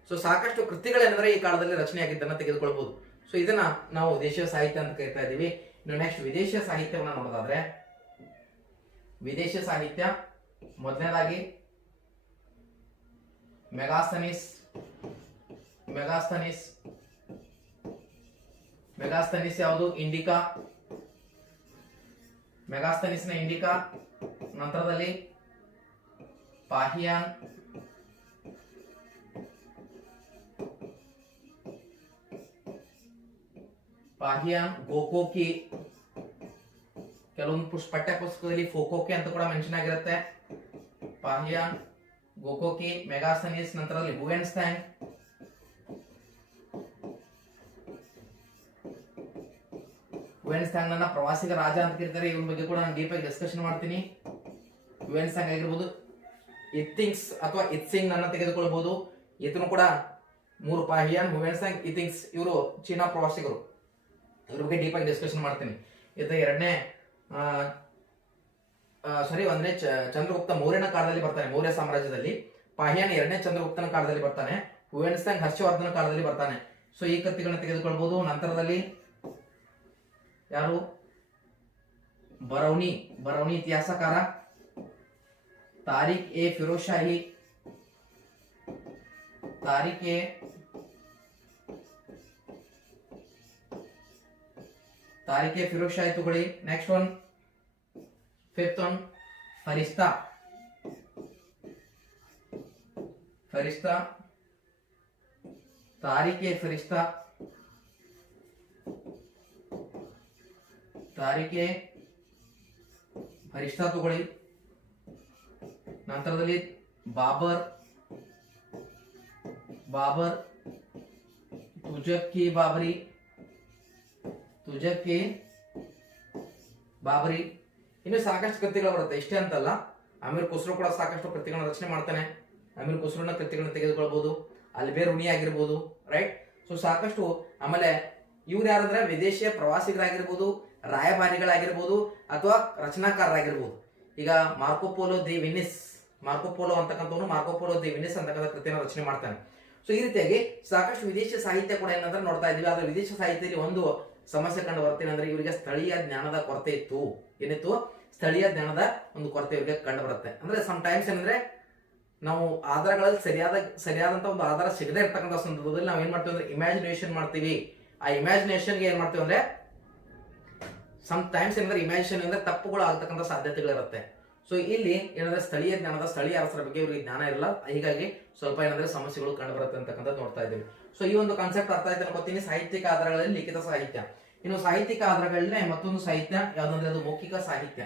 ಸೊ ಸಾಕಷ್ಟು ಕೃತಿಗಳೇನೆಂದ್ರೆ ಈ ಕಾಲದಲ್ಲಿ ರಚನೆ ಆಗಿದ್ದನ್ನ ತೆಗೆದುಕೊಳ್ಬಹುದು. ಸೊ ಇದನ್ನ ನಾವು ದೇಶೀಯ ಸಾಹಿತ್ಯ ಅಂತ ಕರಿತಾ ಇದ್ದೀವಿ. ಇನ್ನು ನೆಕ್ಸ್ಟ್ ವಿದೇಶಿಯ ಸಾಹಿತ್ಯವನ್ನ ನೋಡೋದಾದ್ರೆ, ವಿದೇಶಿ ಸಾಹಿತ್ಯ ಮೊದಲನೇದಾಗಿ ಮೆಗಾಸ್ತನೀಸ್ ಯಾವುದು? ಇಂಡಿಕಾ. ಮೆಗಾಸ್ತನೀಸ್ನ ಇಂಡಿಕಾ. ನಂತರದಲ್ಲಿ ಪಾಹಿಯಾನ್, ಗೋಕೋಕಿ. ಕೆಲವೊಂದು ಪಠ್ಯ ಪುಸ್ತಕದಲ್ಲಿ ಫೋಕೋಕಿ ಅಂತ ಕೂಡ ಮೆನ್ಷನ್ ಆಗಿರುತ್ತೆ. ಪಾಹಿಯಾನ್, ಗೋಕೋಕಿ, ಮೆಗಾಸ್ತನೀಸ್. ನಂತರದಲ್ಲಿ ಹುವೆನ್ಸ್ಟ್ಯಾಂಗ್. ಹುವೆನ್ಸ್ಟ್ಯಾಂಗ್ ನನ್ನ ಪ್ರವಾಸಿಗ ರಾಜ ಅಂತ ಕರೀತಾರೆ. ಇವನ ಬಗ್ಗೆ ಕೂಡ ನಾನು ಡೀಪ್ ಆಗಿ ಡಿಸ್ಕಷನ್ ಮಾಡ್ತೀನಿ. ಹುವೆನ್ಸ್ಟ್ಯಾಂಗ್ ಆಗಿರ್ಬೋದು. ಇಥಿಂಗ್ಸ್ ಅಥವಾ ಇತ್ಸಿಂಗ್ ನನ್ನ ತೆಗೆದುಕೊಳ್ಬಹುದು. ಇದನ್ನು ಕೂಡ ಮೂರು, ಪಾಹಿಯಾನ್, ಹುವೆನ್ಸ್ಟ್ಯಾಂಗ್, ಇಥಿಂಗ್ಸ್, ಇವರು ಚೀನಾ ಪ್ರವಾಸಿಗರು. ಇದ್ರ ಬಗ್ಗೆ ಡೀಪ್ ಆಗಿ ಡಿಸ್ಕಷನ್ ಮಾಡ್ತೀನಿ. ಎರಡನೇ ಒಂದನೇ ಚಂದ್ರಗುಪ್ತ ಮೌರ್ಯನ ಕಾಲದಲ್ಲಿ ಬರ್ತಾನೆ, ಮೌರ್ಯ ಸಾಮ್ರಾಜ್ಯದಲ್ಲಿ. ಪಾಹಿಯಾನ್ ಎರಡನೇ ಚಂದ್ರಗುಪ್ತನ ಕಾಲದಲ್ಲಿ ಬರ್ತಾನೆ. ಹುವೆನ್ಸ್ಟ್ಯಾಂಗ್ ಹರ್ಷವರ್ಧನ ಕಾಲದಲ್ಲಿ ಬರ್ತಾನೆ. ಸೊ ಈ ಕೃತಿಗಳನ್ನ ತೆಗೆದುಕೊಳ್ಬಹುದು. ನಂತರದಲ್ಲಿ ಯಾರು? ಬರೌನಿ ಇತಿಹಾಸಕಾರ. ತಾರಿಕ್ ಎ ಫಿರೋಜ್ ಶಾಹಿ ತಗೊಳ್ಳಿ. Next one, fifth one, Ferishta. Tarikhe Ferishta, Tarikhe Ferishta ತಗೊಳ್ಳಿ. ನಂತರದಲ್ಲಿ ಬಾಬರ್, ಬಾಬರ್, ತುಜಕ್ಕಿ ಬಾಬರಿ, ತುಜಕ್ಕಿ ಬಾಬರಿ. ಇನ್ನು ಸಾಕಷ್ಟು ಕೃತಿಗಳು ಬರುತ್ತೆ. ಇಷ್ಟೇ ಅಂತಲ್ಲ, ಅಮೀರ್ ಖುಸ್ರೋ ಕೂಡ ಸಾಕಷ್ಟು ಕೃತಿಗಳನ್ನ ರಚನೆ ಮಾಡ್ತಾನೆ. ಅಮೀರ್ ಖುಸ್ರೋನ ಕೃತಿಗಳನ್ನ ತೆಗೆದುಕೊಳ್ಬಹುದು. ಅಲ್ಬೇರ್ ರುನಿ ಆಗಿರ್ಬೋದು, ರೈಟ್. ಸೊ ಸಾಕಷ್ಟು. ಆಮೇಲೆ ಇವ್ರು ಯಾರಂದ್ರೆ ವಿದೇಶಿಯ ಪ್ರವಾಸಿಗರಾಗಿರ್ಬೋದು, ರಾಯಭಾರಿಗಳಾಗಿರ್ಬೋದು, ಅಥವಾ ರಚನಾಕಾರರಾಗಿರ್ಬೋದು. ಈಗ ಮಾರ್ಕೋಪೋಲೋ ದಿ ವಿನಿಸ್, ಮಾರ್ಕೋಪೋಲೋ ಅಂತಕ್ಕಂಥವನು ಮಾರ್ಕೋಪೋಲೋ ದಿ ವಿನಿಸ್ ಅಂತಕ್ಕಂಥ ಕೃತಿಯನ್ನು ರಚನೆ ಮಾಡ್ತಾನೆ. ಸೊ ಈ ರೀತಿಯಾಗಿ ಸಾಕಷ್ಟು ವಿದೇಶಿ ಸಾಹಿತ್ಯ ಕೂಡ ಏನಂದ್ರೆ ನೋಡ್ತಾ ಇದೀವಿ. ಆದ್ರೆ ವಿದೇಶಿ ಸಾಹಿತ್ಯದಲ್ಲಿ ಒಂದು ಸಮಸ್ಯೆ ಕಂಡು ಬರ್ತೇನೆ ಅಂದ್ರೆ ಇವರಿಗೆ ಸ್ಥಳೀಯ ಜ್ಞಾನದ ಕೊರತೆ ಇತ್ತು. ಏನಿತ್ತು? ಸ್ಥಳೀಯ ಜ್ಞಾನದ ಒಂದು ಕೊರತೆ ಇವರಿಗೆ ಕಂಡು ಬರುತ್ತೆ. ಅಂದ್ರೆ ಸಮ್ ಟೈಮ್ಸ್ ಏನಂದ್ರೆ ನಾವು ಆಧಾರಗಳಲ್ಲಿ ಸರಿಯಾದಂತ ಒಂದು ಆಧಾರ ಸಿಗದೆ ಇರ್ತಕ್ಕಂಥ ಸಂದರ್ಭದಲ್ಲಿ ನಾವು ಏನ್ ಮಾಡ್ತೀವಿ ಅಂದ್ರೆ ಇಮ್ಯಾಜಿನೇಷನ್ ಮಾಡ್ತೀವಿ. ಆ ಇಮ್ಯಾಜಿನೇಷನ್ಗೆ ಏನ್ ಮಾಡ್ತೀವಿ ಅಂದ್ರೆ ಸಮ್ ಟೈಮ್ಸ್ ಏನಂದ್ರೆ ಇಮ್ಯಾಜಿನೇಷನ್ ಅಂದ್ರೆ ತಪ್ಪುಗಳು ಆಗ್ತಕ್ಕಂಥ ಸಾಧ್ಯತೆಗಳಿರುತ್ತೆ. ಸೊ ಇಲ್ಲಿ ಏನಂದ್ರೆ ಸ್ಥಳೀಯ ಜ್ಞಾನದ, ಸ್ಥಳೀಯ ಅರಸರ ಬಗ್ಗೆ ಇವರಿಗೆ ಜ್ಞಾನ ಇರಲ್ಲ. ಹೀಗಾಗಿ ಸ್ವಲ್ಪ ಏನಂದ್ರೆ ಸಮಸ್ಯೆಗಳು ಕಂಡು ಬರುತ್ತೆ ಅಂತಕ್ಕಂಥದ್ದು ನೋಡ್ತಾ ಇದ್ದೀವಿ. ಸೊ ಈ ಒಂದು ಕಾನ್ಸೆಪ್ಟ್ ಅರ್ಥ ಆಯ್ತು ಅನ್ಕೋತೀನಿ. ಸಾಹಿತ್ಯಿಕ ಆಧಾರಗಳಲ್ಲಿ ಲಿಖಿತ ಸಾಹಿತ್ಯ. ಇನ್ನು ಸಾಹಿತ್ಯಿಕ ಆಧಾರಗಳಲ್ಲೇ ಮತ್ತೊಂದು ಸಾಹಿತ್ಯ ಯಾವ್ದಂದ್ರೆ ಅದು ಮೌಖಿಕ ಸಾಹಿತ್ಯ.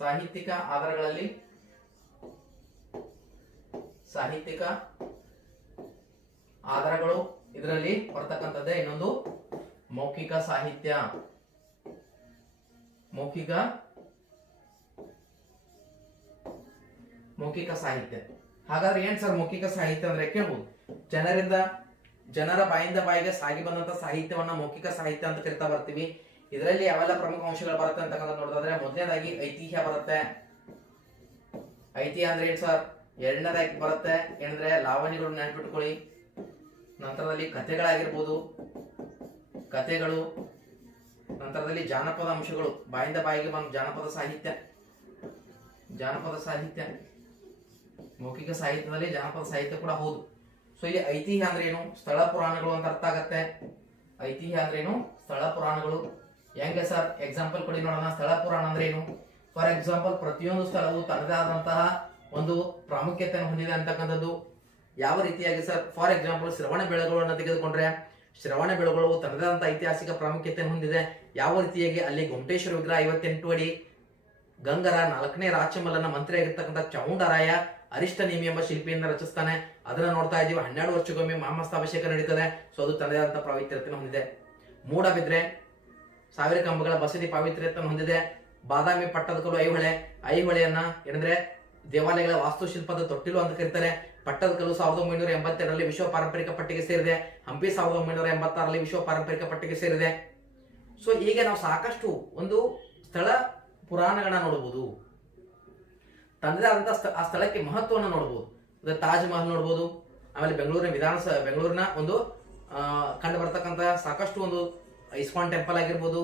ಸಾಹಿತ್ಯಿಕ ಆಧಾರಗಳಲ್ಲಿ ಸಾಹಿತ್ಯಿಕ ಆಧಾರಗಳು ಇದರಲ್ಲಿ ಬರ್ತಕ್ಕಂಥದ್ದೇ ಇನ್ನೊಂದು ಮೌಖಿಕ ಸಾಹಿತ್ಯ. ಮೌಖಿಕ ಸಾಹಿತ್ಯ. ಹಾಗಾದ್ರೆ ಏನ್ ಸರ್ ಮೌಖಿಕ ಸಾಹಿತ್ಯ ಅಂದ್ರೆ ಕೇಳ್ಬೋದು. ಜನರ ಬಾಯಿಂದ ಬಾಯಿಗೆ ಸಾಗಿ ಬಂದಂತ ಸಾಹಿತ್ಯವನ್ನ ಮೌಖಿಕ ಸಾಹಿತ್ಯ ಅಂತ ಕರಿತಾ ಬರ್ತೀವಿ. ಇದರಲ್ಲಿ ಯಾವೆಲ್ಲ ಪ್ರಮುಖ ಅಂಶಗಳು ಬರುತ್ತೆ ಅಂತಕ್ಕಂಥ ನೋಡೋದಾದ್ರೆ ಮೊದಲನೇದಾಗಿ ಐತಿಹ್ಯ ಬರುತ್ತೆ. ಐತಿಹ್ಯ ಅಂದ್ರೆ ಏನ್ ಸರ್? ಎರಡನೇದಾಗಿ ಬರುತ್ತೆ ಏನಂದ್ರೆ ಲಾವಣಿಗಳು ನೆನ್ಪಿಟ್ಕೊಳ್ಳಿ. ನಂತರದಲ್ಲಿ ಕಥೆಗಳಾಗಿರ್ಬೋದು, ಕಥೆಗಳು. ನಂತರದಲ್ಲಿ ಜಾನಪದ ಅಂಶಗಳು, ಬಾಯಿಂದ ಬಾಯಿಗೆ ಬಂದ ಜಾನಪದ ಸಾಹಿತ್ಯ. ಮೌಖಿಕ ಸಾಹಿತ್ಯದಲ್ಲಿ ಜಾನಪದ ಸಾಹಿತ್ಯ ಕೂಡ ಹೌದು. ಸೊ ಇಲ್ಲಿ ಐತಿಹ್ಯ ಅಂದ್ರೆ ಏನು? ಸ್ಥಳ ಪುರಾಣಗಳು ಅಂತ ಅರ್ಥ ಆಗತ್ತೆ. ಐತಿಹ್ಯ ಅಂದ್ರೆ ಏನು? ಸ್ಥಳ ಪುರಾಣಗಳು. ಹೆಂಗೆ ಸರ್? ಎಕ್ಸಾಂಪಲ್ ಕೊಡಿ ನೋಡೋಣ. ಸ್ಥಳ ಪುರಾಣ ಅಂದ್ರೆ ಏನು? ಫಾರ್ ಎಕ್ಸಾಂಪಲ್ ಪ್ರತಿಯೊಂದು ಸ್ಥಳವು ತನ್ನದೇ ಆದಂತಹ ಒಂದು ಪ್ರಾಮುಖ್ಯತೆಯನ್ನು ಹೊಂದಿದೆ ಅಂತಕ್ಕಂಥದ್ದು. ಯಾವ ರೀತಿಯಾಗಿ ಸರ್? ಫಾರ್ ಎಕ್ಸಾಂಪಲ್ ಶ್ರವಣ ಬೆಳಗೊಳನ್ನು ತೆಗೆದುಕೊಂಡ್ರೆ ಶ್ರವಣ ಬೆಳಗೊಳವು ತನ್ನದೇ ಆದಂತಹ ಐತಿಹಾಸಿಕ ಪ್ರಾಮುಖ್ಯತೆಯನ್ನು ಹೊಂದಿದೆ. ಯಾವ ರೀತಿಯಾಗಿ ಅಲ್ಲಿ ಗೊಮಟೇಶ್ವರ ವಿಗ್ರಹ 58 ಅಡಿ, ಗಂಗರ 4ನೇ ರಾಚಮಲ್ಲನ ಮಂತ್ರಿ ಆಗಿರ್ತಕ್ಕಂಥ ಚಾಮುಂಡರಾಯ ಅರಿಷ್ಟ ನೇಮಿ ಎಂಬ ಶಿಲ್ಪಿಯಿಂದ ರಚಿಸ್ತಾನೆ. ಅದನ್ನ ನೋಡ್ತಾ ಇದೀವಿ. 12 ವರ್ಷಕ್ಕೊಮ್ಮೆ ಮಹಾಮಸ್ತಾಭಿಷೇಕ ನಡೀತದೆ. ಸೊ ಅದು ತನ್ನದೇ ಆದಂತಹ ಪಾವಿತ್ರ್ಯತೆಯನ್ನು ಹೊಂದಿದೆ. ಮೂಡಬಿದ್ರೆ 1000 ಕಂಬಗಳ ಬಸದಿ ಪಾವಿತ್ರ್ಯತೆಯನ್ನು ಹೊಂದಿದೆ. ಬಾದಾಮಿ ಪಟ್ಟದಕಲ್ಲು ಐಹೊಳೆಯನ್ನ ಏನಂದ್ರೆ ದೇವಾಲಯಗಳ ವಾಸ್ತುಶಿಲ್ಪದ ತೊಟ್ಟಿಲು ಅಂತ ಕರೀತಾರೆ. ಪಟ್ಟದಕಲ್ಲು 1982ರಲ್ಲಿ ವಿಶ್ವ ಪಾರಂಪರಿಕ ಪಟ್ಟಿಗೆ ಸೇರಿದೆ. ಹಂಪಿ 1986ರಲ್ಲಿ ವಿಶ್ವ ಪಾರಂಪರಿಕ ಪಟ್ಟಿಗೆ ಸೇರಿದೆ. ಸೊ ಹೀಗೆ ನಾವು ಸಾಕಷ್ಟು ಒಂದು ಸ್ಥಳ ಪುರಾಣಗಳನ್ನ ನೋಡಬಹುದು. ತನ್ನದೇ ಆದಂತಹ ಆ ಸ್ಥಳಕ್ಕೆ ಮಹತ್ವವನ್ನು ನೋಡಬಹುದು. ತಾಜ್ ಮಹಲ್ ನೋಡಬಹುದು. ಆಮೇಲೆ ಬೆಂಗಳೂರಿನ ಒಂದು ಕಂಡು ಬರ್ತಕ್ಕಂಥ ಸಾಕಷ್ಟು ಒಂದು ಇಸ್ಕಾನ್ ಟೆಂಪಲ್ ಆಗಿರ್ಬೋದು.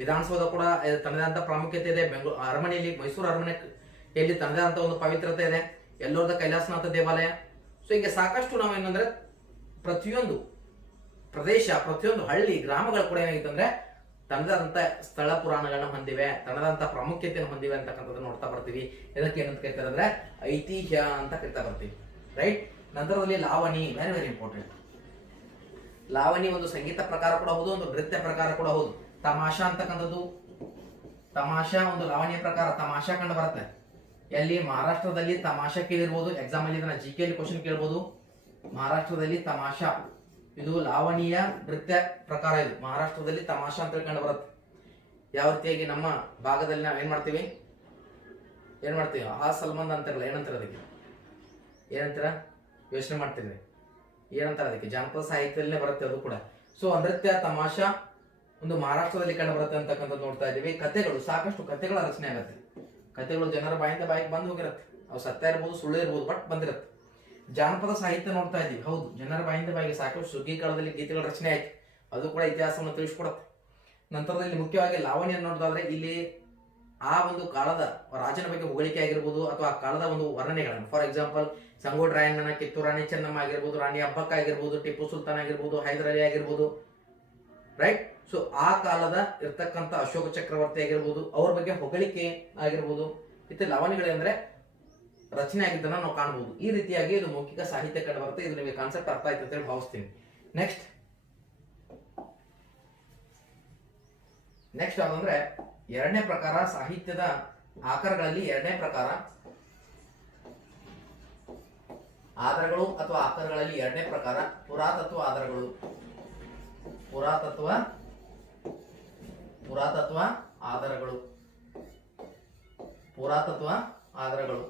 ವಿಧಾನಸೌಧ ಕೂಡ ತನ್ನದೇ ಆದಂತಹ ಪ್ರಾಮುಖ್ಯತೆ ಇದೆ. ಅರಮನೆಯಲ್ಲಿ ಮೈಸೂರು ಅರಮನೆಯಲ್ಲಿ ತನ್ನದೇ ಆದಂತಹ ಒಂದು ಪವಿತ್ರತೆ ಇದೆ. ಎಲ್ಲೋರದ ಕೈಲಾಸನಾಥ ದೇವಾಲಯ. ಸೊ ಹೀಗೆ ಸಾಕಷ್ಟು ನಾವು ಏನಂದ್ರೆ ಪ್ರತಿಯೊಂದು ಪ್ರದೇಶ, ಪ್ರತಿಯೊಂದು ಹಳ್ಳಿ, ಗ್ರಾಮಗಳು ಕೂಡ ಏನಾಗಿತ್ತಂದ್ರೆ ತನ್ನದಾದಂತ ಸ್ಥಳ ಪುರಾಣಗಳನ್ನ ಹೊಂದಿವೆ, ತನ್ನದಂತ ಪ್ರಾಮುಖ್ಯತೆಯನ್ನು ಹೊಂದಿವೆ ಅಂತಕ್ಕಂಥದ್ದು ನೋಡ್ತಾ ಬರ್ತೀವಿ. ಇದಕ್ಕೆ ಏನಂತ ಕರಿತಾರೆ ಅಂದ್ರೆ ಐತಿಹ್ಯ ಅಂತ ಕರಿತಾ ಬರ್ತೀವಿ, ರೈಟ್. ನಂತರದಲ್ಲಿ ಲಾವಣಿ, ವೆರಿ ವೆರಿ ಇಂಪಾರ್ಟೆಂಟ್. ಲಾವಣಿ ಒಂದು ಸಂಗೀತ ಪ್ರಕಾರ ಕೂಡ ಹೌದು, ಒಂದು ನೃತ್ಯ ಪ್ರಕಾರ ಕೂಡ ಹೌದು. ತಮಾಷಾ ಅಂತಕ್ಕಂಥದ್ದು, ತಮಾಷಾ ಒಂದು ಲಾವಣಿಯ ಪ್ರಕಾರ. ತಮಾಷಾ ಕಂಡು ಬರುತ್ತೆ ಎಲ್ಲಿ? ಮಹಾರಾಷ್ಟ್ರದಲ್ಲಿ ತಮಾಷಾ ಕೇಳಿರ್ಬೋದು. ಎಕ್ಸಾಮ್ ಅಲ್ಲಿ ಇದನ್ನ GK ಅಲ್ಲಿ ಕ್ವಶನ್ ಕೇಳ್ಬೋದು. ಮಹಾರಾಷ್ಟ್ರದಲ್ಲಿ ತಮಾಷಾ ಇದು ಲಾವಣಿಯ ನೃತ್ಯ ಪ್ರಕಾರ. ಇದು ಮಹಾರಾಷ್ಟ್ರದಲ್ಲಿ ತಮಾಷಾ ಅಂತ ಕಂಡು ಬರುತ್ತೆ. ಯಾವ ರೀತಿಯಾಗಿ ನಮ್ಮ ಭಾಗದಲ್ಲಿ ನಾವ್ ಏನ್ ಮಾಡ್ತೀವಿ ಆ ಸಲ್ಮಾನ್ ಅಂತಾರಲ್ಲ, ಏನಂತಾರ ಅದಕ್ಕೆ? ಏನಂತಾರ? ಯೋಚನೆ ಮಾಡ್ತೀವಿ ಏನಂತಾರ ಅದಕ್ಕೆ? ಜಾನಪದ ಸಾಹಿತ್ಯದಲ್ಲೇ ಬರುತ್ತೆ ಅದು ಕೂಡ. ಸೊ ನೃತ್ಯ ತಮಾಷಾ ಒಂದು ಮಹಾರಾಷ್ಟ್ರದಲ್ಲಿ ಕಂಡು ಬರುತ್ತೆ ಅಂತಕ್ಕಂಥದ್ದು ನೋಡ್ತಾ ಇದೀವಿ. ಕಥೆಗಳು, ಸಾಕಷ್ಟು ಕಥೆಗಳ ರಚನೆ ಆಗುತ್ತೆ. ಕಥೆಗಳು ಜನರ ಬಾಯಿಂದ ಬಾಯಿಗೆ ಬಂದು ಹೋಗಿರುತ್ತೆ. ಅವು ಸತ್ಯ ಇರ್ಬೋದು, ಸುಳ್ಳು ಇರ್ಬೋದು, ಬಟ್ ಬಂದಿರುತ್ತೆ. ಜಾನಪದ ಸಾಹಿತ್ಯ ನೋಡ್ತಾ ಇದೀವಿ. ಹೌದು, ಜನರ ಬಾಯಿಂದ ಬಾಯಿಗೆ ಸಾಕಷ್ಟು ಸುಗ್ಗಿ ಕಾಲದಲ್ಲಿ ಗೀತೆಗಳ ರಚನೆ ಆಯ್ತು. ಅದು ಕೂಡ ಇತಿಹಾಸವನ್ನು ತಿಳಿಸ್ಕೊಡುತ್ತೆ. ನಂತರದಲ್ಲಿ ಮುಖ್ಯವಾಗಿ ಲಾವಣಿಯನ್ನು ನೋಡೋದಾದ್ರೆ ಇಲ್ಲಿ ಆ ಒಂದು ಕಾಲದ ರಾಜನ ಬಗ್ಗೆ ಹೊಗಳಿಕೆ ಆಗಿರ್ಬೋದು, ಅಥವಾ ಆ ಕಾಲದ ಒಂದು ವರ್ಣನೆಗಳನ್ನು, ಫಾರ್ ಎಕ್ಸಾಂಪಲ್ ಸಂಗೋಡ್ ರಾಯಣ್ಣನ, ಕಿತ್ತೂರು ರಾಣಿ ಚೆನ್ನಮ್ಮ ಆಗಿರ್ಬೋದು, ರಾಣಿ ಅಬ್ಬಕ್ಕ ಆಗಿರ್ಬೋದು, ಟಿಪ್ಪು ಸುಲ್ತಾನ್ ಆಗಿರ್ಬೋದು, ಹೈದರ್ ಅಲಿ ಆಗಿರ್ಬೋದು, ರೈಟ್. ಸೊ ಆ ಕಾಲದ ಇರ್ತಕ್ಕಂಥ ಅಶೋಕ ಚಕ್ರವರ್ತಿ ಆಗಿರ್ಬೋದು, ಅವ್ರ ಬಗ್ಗೆ ಹೊಗಳಿಕೆ ಆಗಿರ್ಬೋದು. ಇತ್ತು ಲಾವಣಿಗಳಂದ್ರೆ ರಚನೆ ಆಗಿದ್ದನ್ನ ನಾವು ಕಾಣಬಹುದು. ಈ ರೀತಿಯಾಗಿ ಇದು ಮೌಖಿಕ ಸಾಹಿತ್ಯ ಕಂಡು ಬರುತ್ತೆ. ಇದು ನಿಮಗೆ ಕಾನ್ಸೆಪ್ಟ್ ಅರ್ಥ ಆಯ್ತು ಅಂತ ಹೇಳಿ ಭಾವಿಸ್ತೀನಿ. ನೆಕ್ಸ್ಟ್ ಯಾವ್ದಂದ್ರೆ ಎರಡನೇ ಪ್ರಕಾರ ಸಾಹಿತ್ಯದ ಆಕಾರಗಳಲ್ಲಿ ಎರಡನೇ ಪ್ರಕಾರ ಆಧಾರಗಳು ಅಥವಾ ಆಕಾರಗಳಲ್ಲಿ ಎರಡನೇ ಪ್ರಕಾರ ಪುರಾತತ್ವ ಆಧಾರಗಳು. ಪುರಾತತ್ವ ಆಧಾರಗಳು. ಪುರಾತತ್ವ ಆಧಾರಗಳು.